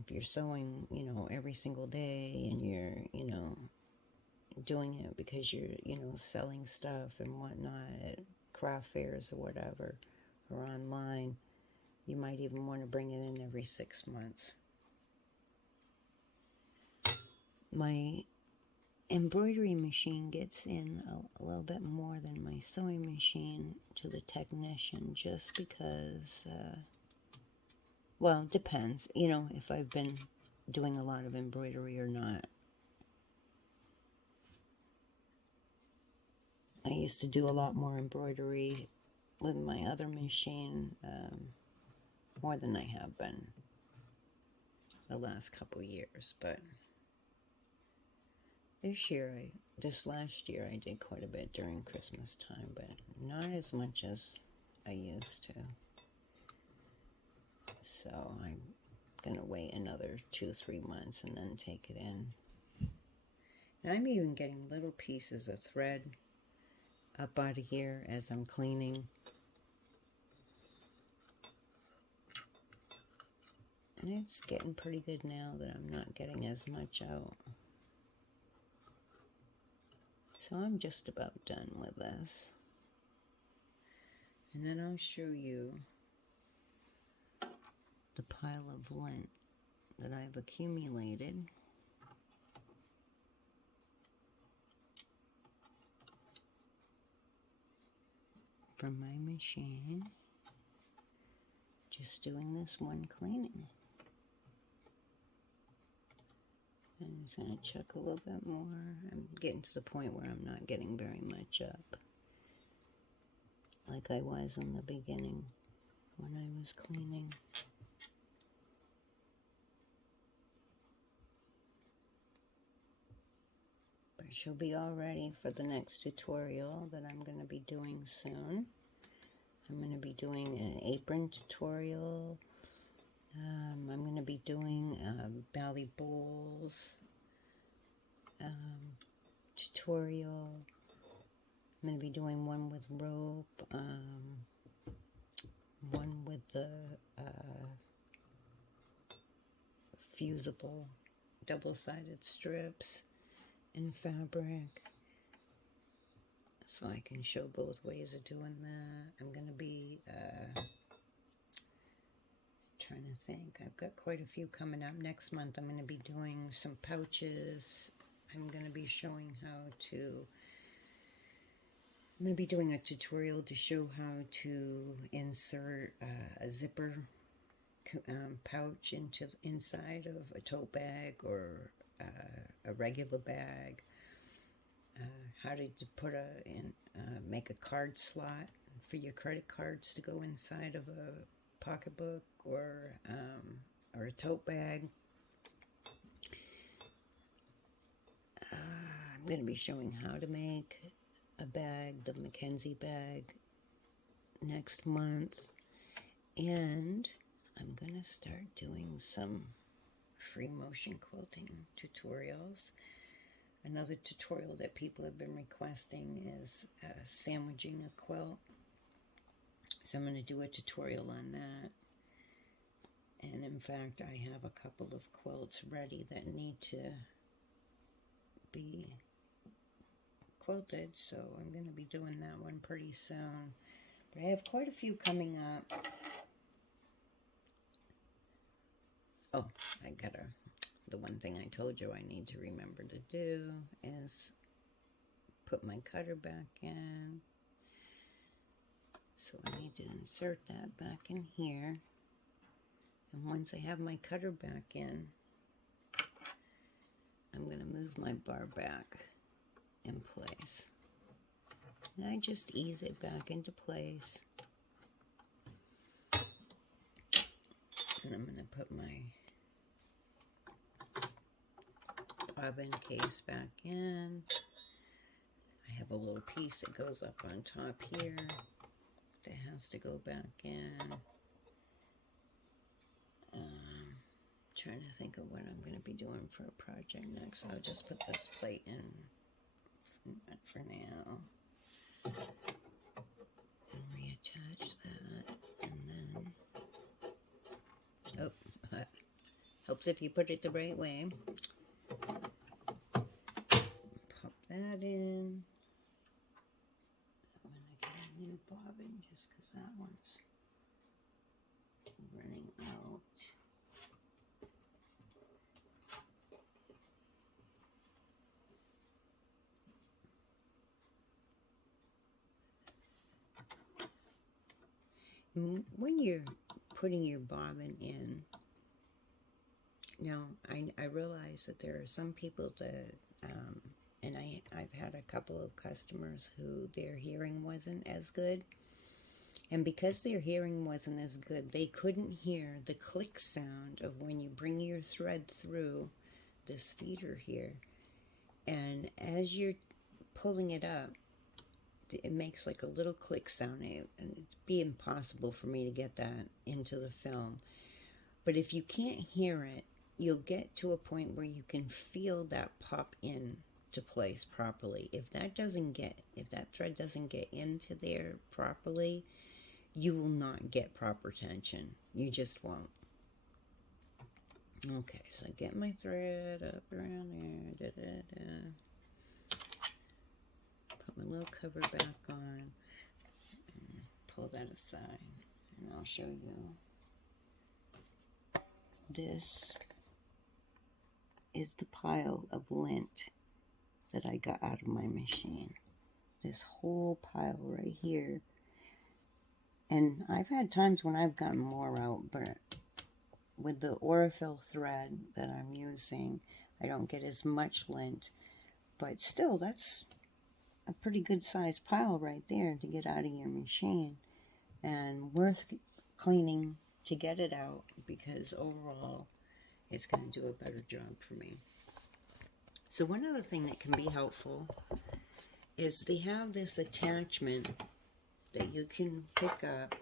If you're sewing, you know, every single day, and you're, you know, doing it because you're, you know, selling stuff and whatnot at craft fairs or whatever, or online, you might even want to bring it in every 6 months. My embroidery machine gets in a little bit more than my sewing machine to the technician, just because, well, it depends, you know, if I've been doing a lot of embroidery or not. I used to do a lot more embroidery with my other machine, more than I have been the last couple years, but this year I this last year I did quite a bit during Christmas time, but not as much as I used to. So I'm going to wait another 2-3 months and then take it in. And I'm even getting little pieces of thread up out of here as I'm cleaning. And it's getting pretty good now that I'm not getting as much out. So I'm just about done with this. And then I'll show you the pile of lint that I've accumulated. From my machine. Just doing this one cleaning. I'm just going to chuck a little bit more. I'm getting to the point where I'm not getting very much up, like I was in the beginning when I was cleaning. But she'll be all ready for the next tutorial that I'm going to be doing soon. I'm going to be doing an apron tutorial. I'm going to be doing Bally Bowls tutorial. I'm going to be doing one with rope, one with the fusible double-sided strips and fabric. So I can show both ways of doing that. I'm going to be trying to think. I've got quite a few coming up. Next month I'm going to be doing some pouches. I'm going to be showing how to... I'm going to be doing a tutorial to show how to insert a zipper pouch inside of a tote bag or a regular bag. How to put make a card slot for your credit cards to go inside of a pocketbook or a tote bag. I'm going to be showing how to make a bag, the Mackenzie bag, next month. And I'm going to start doing some free motion quilting tutorials. Another tutorial that people have been requesting is sandwiching a quilt. So I'm going to do a tutorial on that. And in fact, I have a couple of quilts ready that need to be quilted. So I'm going to be doing that one pretty soon. But I have quite a few coming up. Oh, the one thing I told you I need to remember to do is put my cutter back in. So I need to insert that back in here. And once I have my cutter back in, I'm going to move my bar back in place. And I just ease it back into place. And I'm going to put my bobbin case back in. I have a little piece that goes up on top here that has to go back in. Trying to think of what I'm going to be doing for a project next. I'll just put this plate in for now. And reattach that. And then... Oh, helps if you put it the right way. Pop that in. I'm going to get a new bobbin just because that one's running out. When you're putting your bobbin in, now I realize that there are some people that, and I've had a couple of customers who their hearing wasn't as good. And because their hearing wasn't as good, they couldn't hear the click sound of when you bring your thread through this feeder here. And as you're pulling it up, it makes like a little click sound. It'd be impossible for me to get that into the film. But if you can't hear it, you'll get to a point where you can feel that pop in to place properly. If that thread doesn't get into there properly, you will not get proper tension. You just won't. Okay, so get my thread up around there. Put my little cover back on. And pull that aside. And I'll show you. This is the pile of lint that I got out of my machine. This whole pile right here. And I've had times when I've gotten more out, but with the Aurifil thread that I'm using, I don't get as much lint. But still, that's a pretty good sized pile right there to get out of your machine. And worth cleaning to get it out, because overall it's going to do a better job for me. So one other thing that can be helpful is they have this attachment that you can pick up.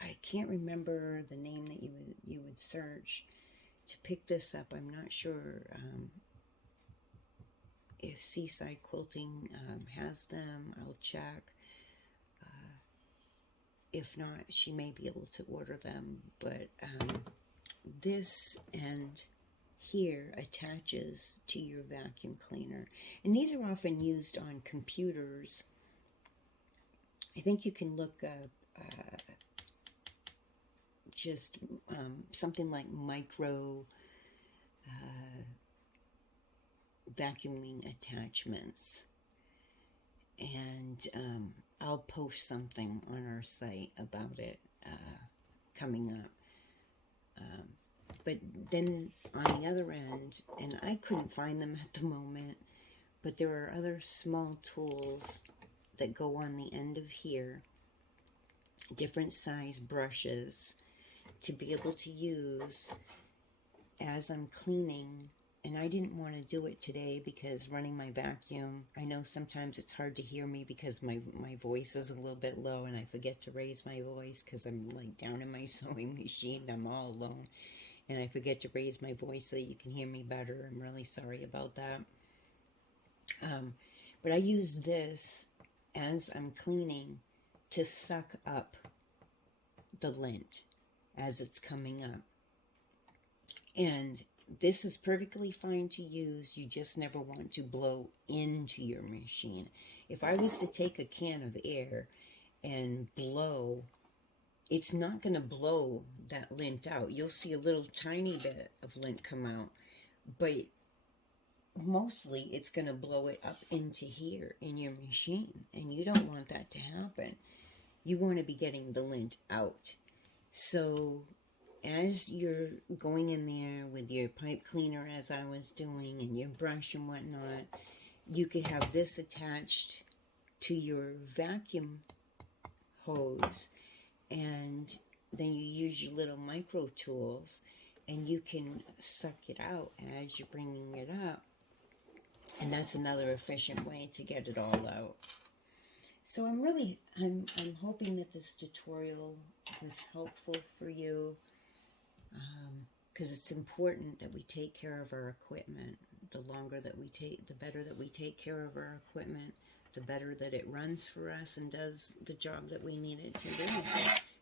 I can't remember the name that you would search to pick this up. I'm not sure if Seaside Quilting has them. I'll check. If not, she may be able to order them. But this end here attaches to your vacuum cleaner. And these are often used on computers. I think you can look up just something like micro vacuuming attachments. And I'll post something on our site about it coming up. But then on the other end, and I couldn't find them at the moment, but there are other small tools that go on the end of here, different size brushes to be able to use as I'm cleaning. And I didn't want to do it today because running my vacuum, I know sometimes it's hard to hear me because my voice is a little bit low and I forget to raise my voice because I'm like down in my sewing machine. I'm all alone and I forget to raise my voice so you can hear me better. I'm really sorry about that. But I use this as I'm cleaning to suck up the lint as it's coming up. And this is perfectly fine to use. You just never want to blow into your machine. If I was to take a can of air and blow, it's not going to blow that lint out. You'll see a little tiny bit of lint come out, but mostly it's going to blow it up into here in your machine, and you don't want that to happen. You want to be getting the lint out. So as you're going in there with your pipe cleaner, as I was doing, and your brush and whatnot, you could have this attached to your vacuum hose, and then you use your little micro tools, and you can suck it out as you're bringing it up. And that's another efficient way to get it all out. So I'm hoping that this tutorial was helpful for you. Because it's important that we take care of our equipment. The better that we take care of our equipment, the better that it runs for us and does the job that we need it to do.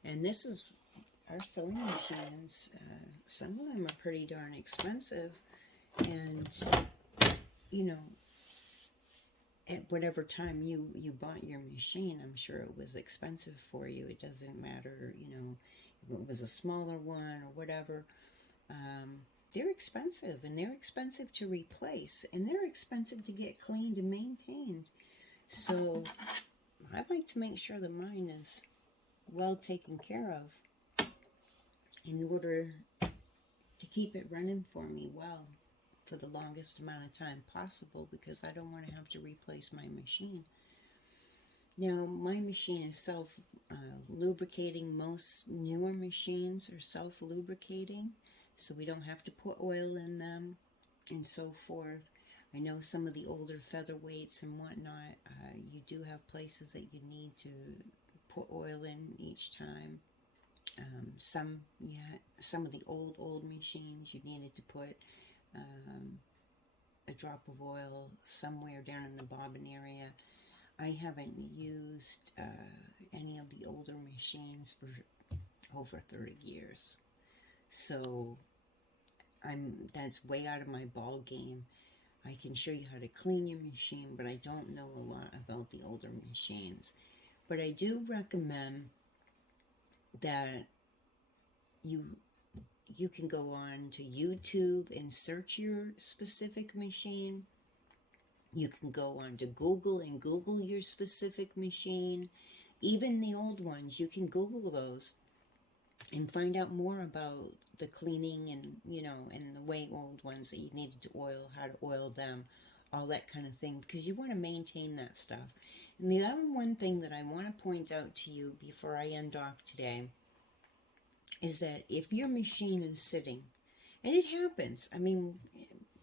And this is our sewing machines. Some of them are pretty darn expensive. And, you know, at whatever time you bought your machine, I'm sure it was expensive for you. It doesn't matter, you know, if it was a smaller one or whatever. They're expensive, and they're expensive to replace, and they're expensive to get cleaned and maintained. So I like to make sure that mine is well taken care of in order to keep it running for me well for the longest amount of time possible, because I don't want to have to replace my machine. Now, my machine is self-lubricating. Most newer machines are self-lubricating, so we don't have to put oil in them. and so forth. I know some of the older featherweights and whatnot, you do have places that you need to put oil in each time. Some of the old machines you needed to put a drop of oil somewhere down in the bobbin area. I haven't used any of the older machines for over 30 years. So that's way out of my ball game. I can show you how to clean your machine, but I don't know a lot about the older machines. But I do recommend that you can go on to YouTube and search your specific machine. You can go on to Google and Google your specific machine. Even the old ones, you can Google those and find out more about the cleaning and, and the way old ones that you needed to oil, how to oil them, all that kind of thing, because you want to maintain that stuff. And the other one thing that I want to point out to you before I end off today is that if your machine is sitting, and it happens, I mean,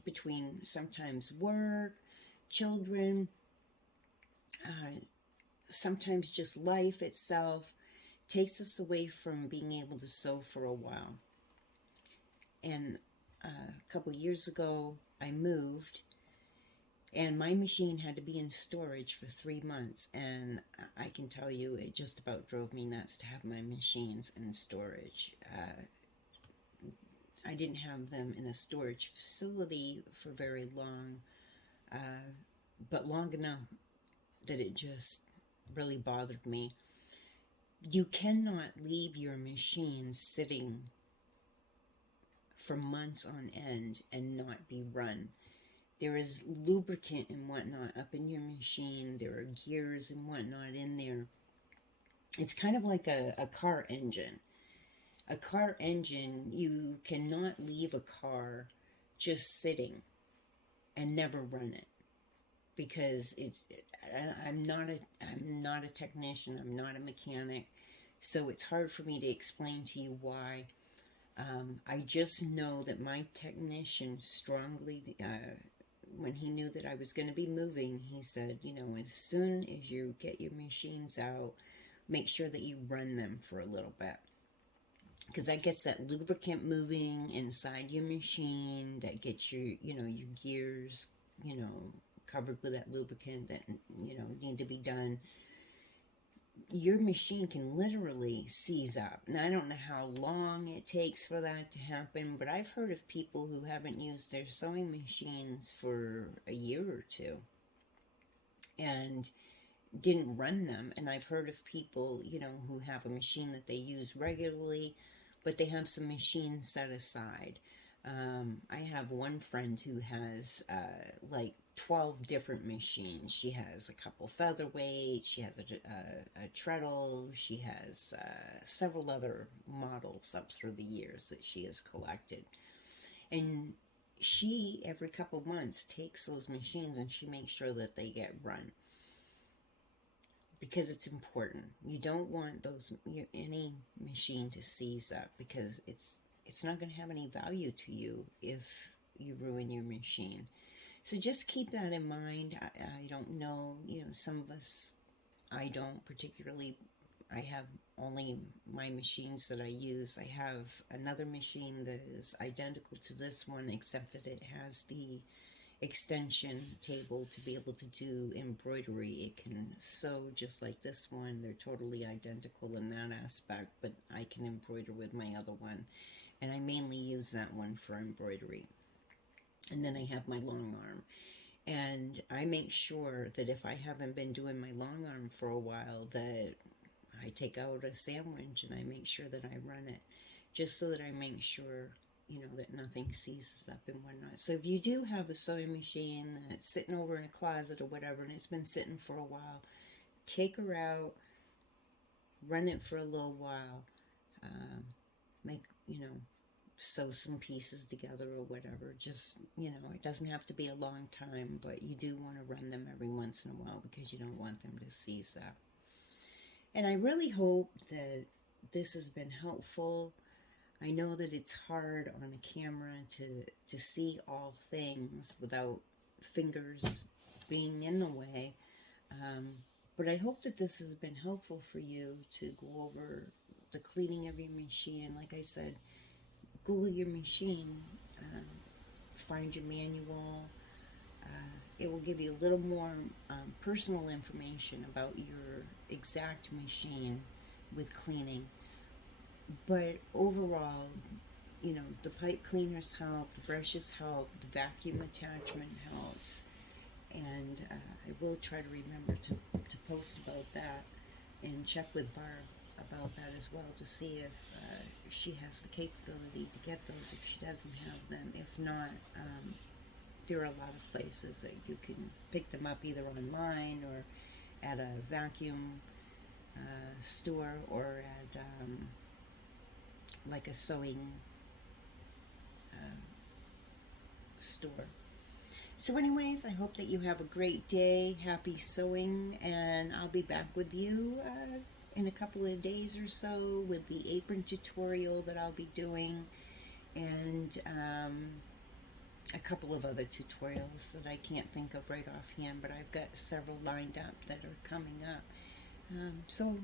between sometimes work, children, sometimes just life itself takes us away from being able to sew for a while. And a couple years ago, I moved, and my machine had to be in storage for 3 months, and I can tell you it just about drove me nuts to have my machines in storage. I didn't have them in a storage facility for very long, but long enough that it just really bothered me. You cannot leave your machine sitting for months on end and not be run. There is lubricant and whatnot up in your machine. There are gears and whatnot in there. It's kind of like a car engine. A car engine, you cannot leave a car just sitting and never run it, because I'm not a technician. I'm not a mechanic, so it's hard for me to explain to you why. I just know that my technician strongly, when he knew that I was going to be moving, he said, as soon as you get your machines out, make sure that you run them for a little bit, because that gets that lubricant moving inside your machine, that gets your gears, covered with that lubricant that, need to be done. Your machine can literally seize up. And I don't know how long it takes for that to happen, but I've heard of people who haven't used their sewing machines for a year or two and didn't run them. And I've heard of people, who have a machine that they use regularly, but they have some machines set aside. I have one friend who has like 12 different machines. She has a couple featherweights, she has a treadle, she has several other models up through the years that she has collected. And she, every couple months, takes those machines and she makes sure that they get run, because it's important. You don't want any machine to seize up, because it's not going to have any value to you if you ruin your machine. So just keep that in mind. I don't know, some of us, I don't particularly. I have only my machines that I use. I have another machine that is identical to this one, except that it has the extension table to be able to do embroidery. It can sew just like this one. They're totally identical in that aspect, but I can embroider with my other one, and I mainly use that one for embroidery. And then I have my long arm, and I make sure that if I haven't been doing my long arm for a while, that I take out a sandwich and I make sure that I run it, just so that I make sure that nothing seizes up and whatnot. So if you do have a sewing machine that's sitting over in a closet or whatever, and it's been sitting for a while, take her out, run it for a little while, sew some pieces together or whatever. Just, it doesn't have to be a long time, but you do want to run them every once in a while, because you don't want them to seize up. And I really hope that this has been helpful. I know that it's hard on a camera to see all things without fingers being in the way. But I hope that this has been helpful for you to go over the cleaning of your machine. Like I said, Google your machine, find your manual. It will give you a little more personal information about your exact machine with cleaning. But overall, you know, the pipe cleaners help, the brushes help, the vacuum attachment helps. And I will try to remember to post about that and check with Barb about that as well to see if she has the capability to get those if she doesn't have them. If not, there are a lot of places that you can pick them up either online or at a vacuum store or at like a sewing store. So anyways, I hope that you have a great day, happy sewing, and I'll be back with you in a couple of days or so with the apron tutorial that I'll be doing, and a couple of other tutorials that I can't think of right offhand, but I've got several lined up that are coming up. So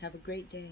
have a great day.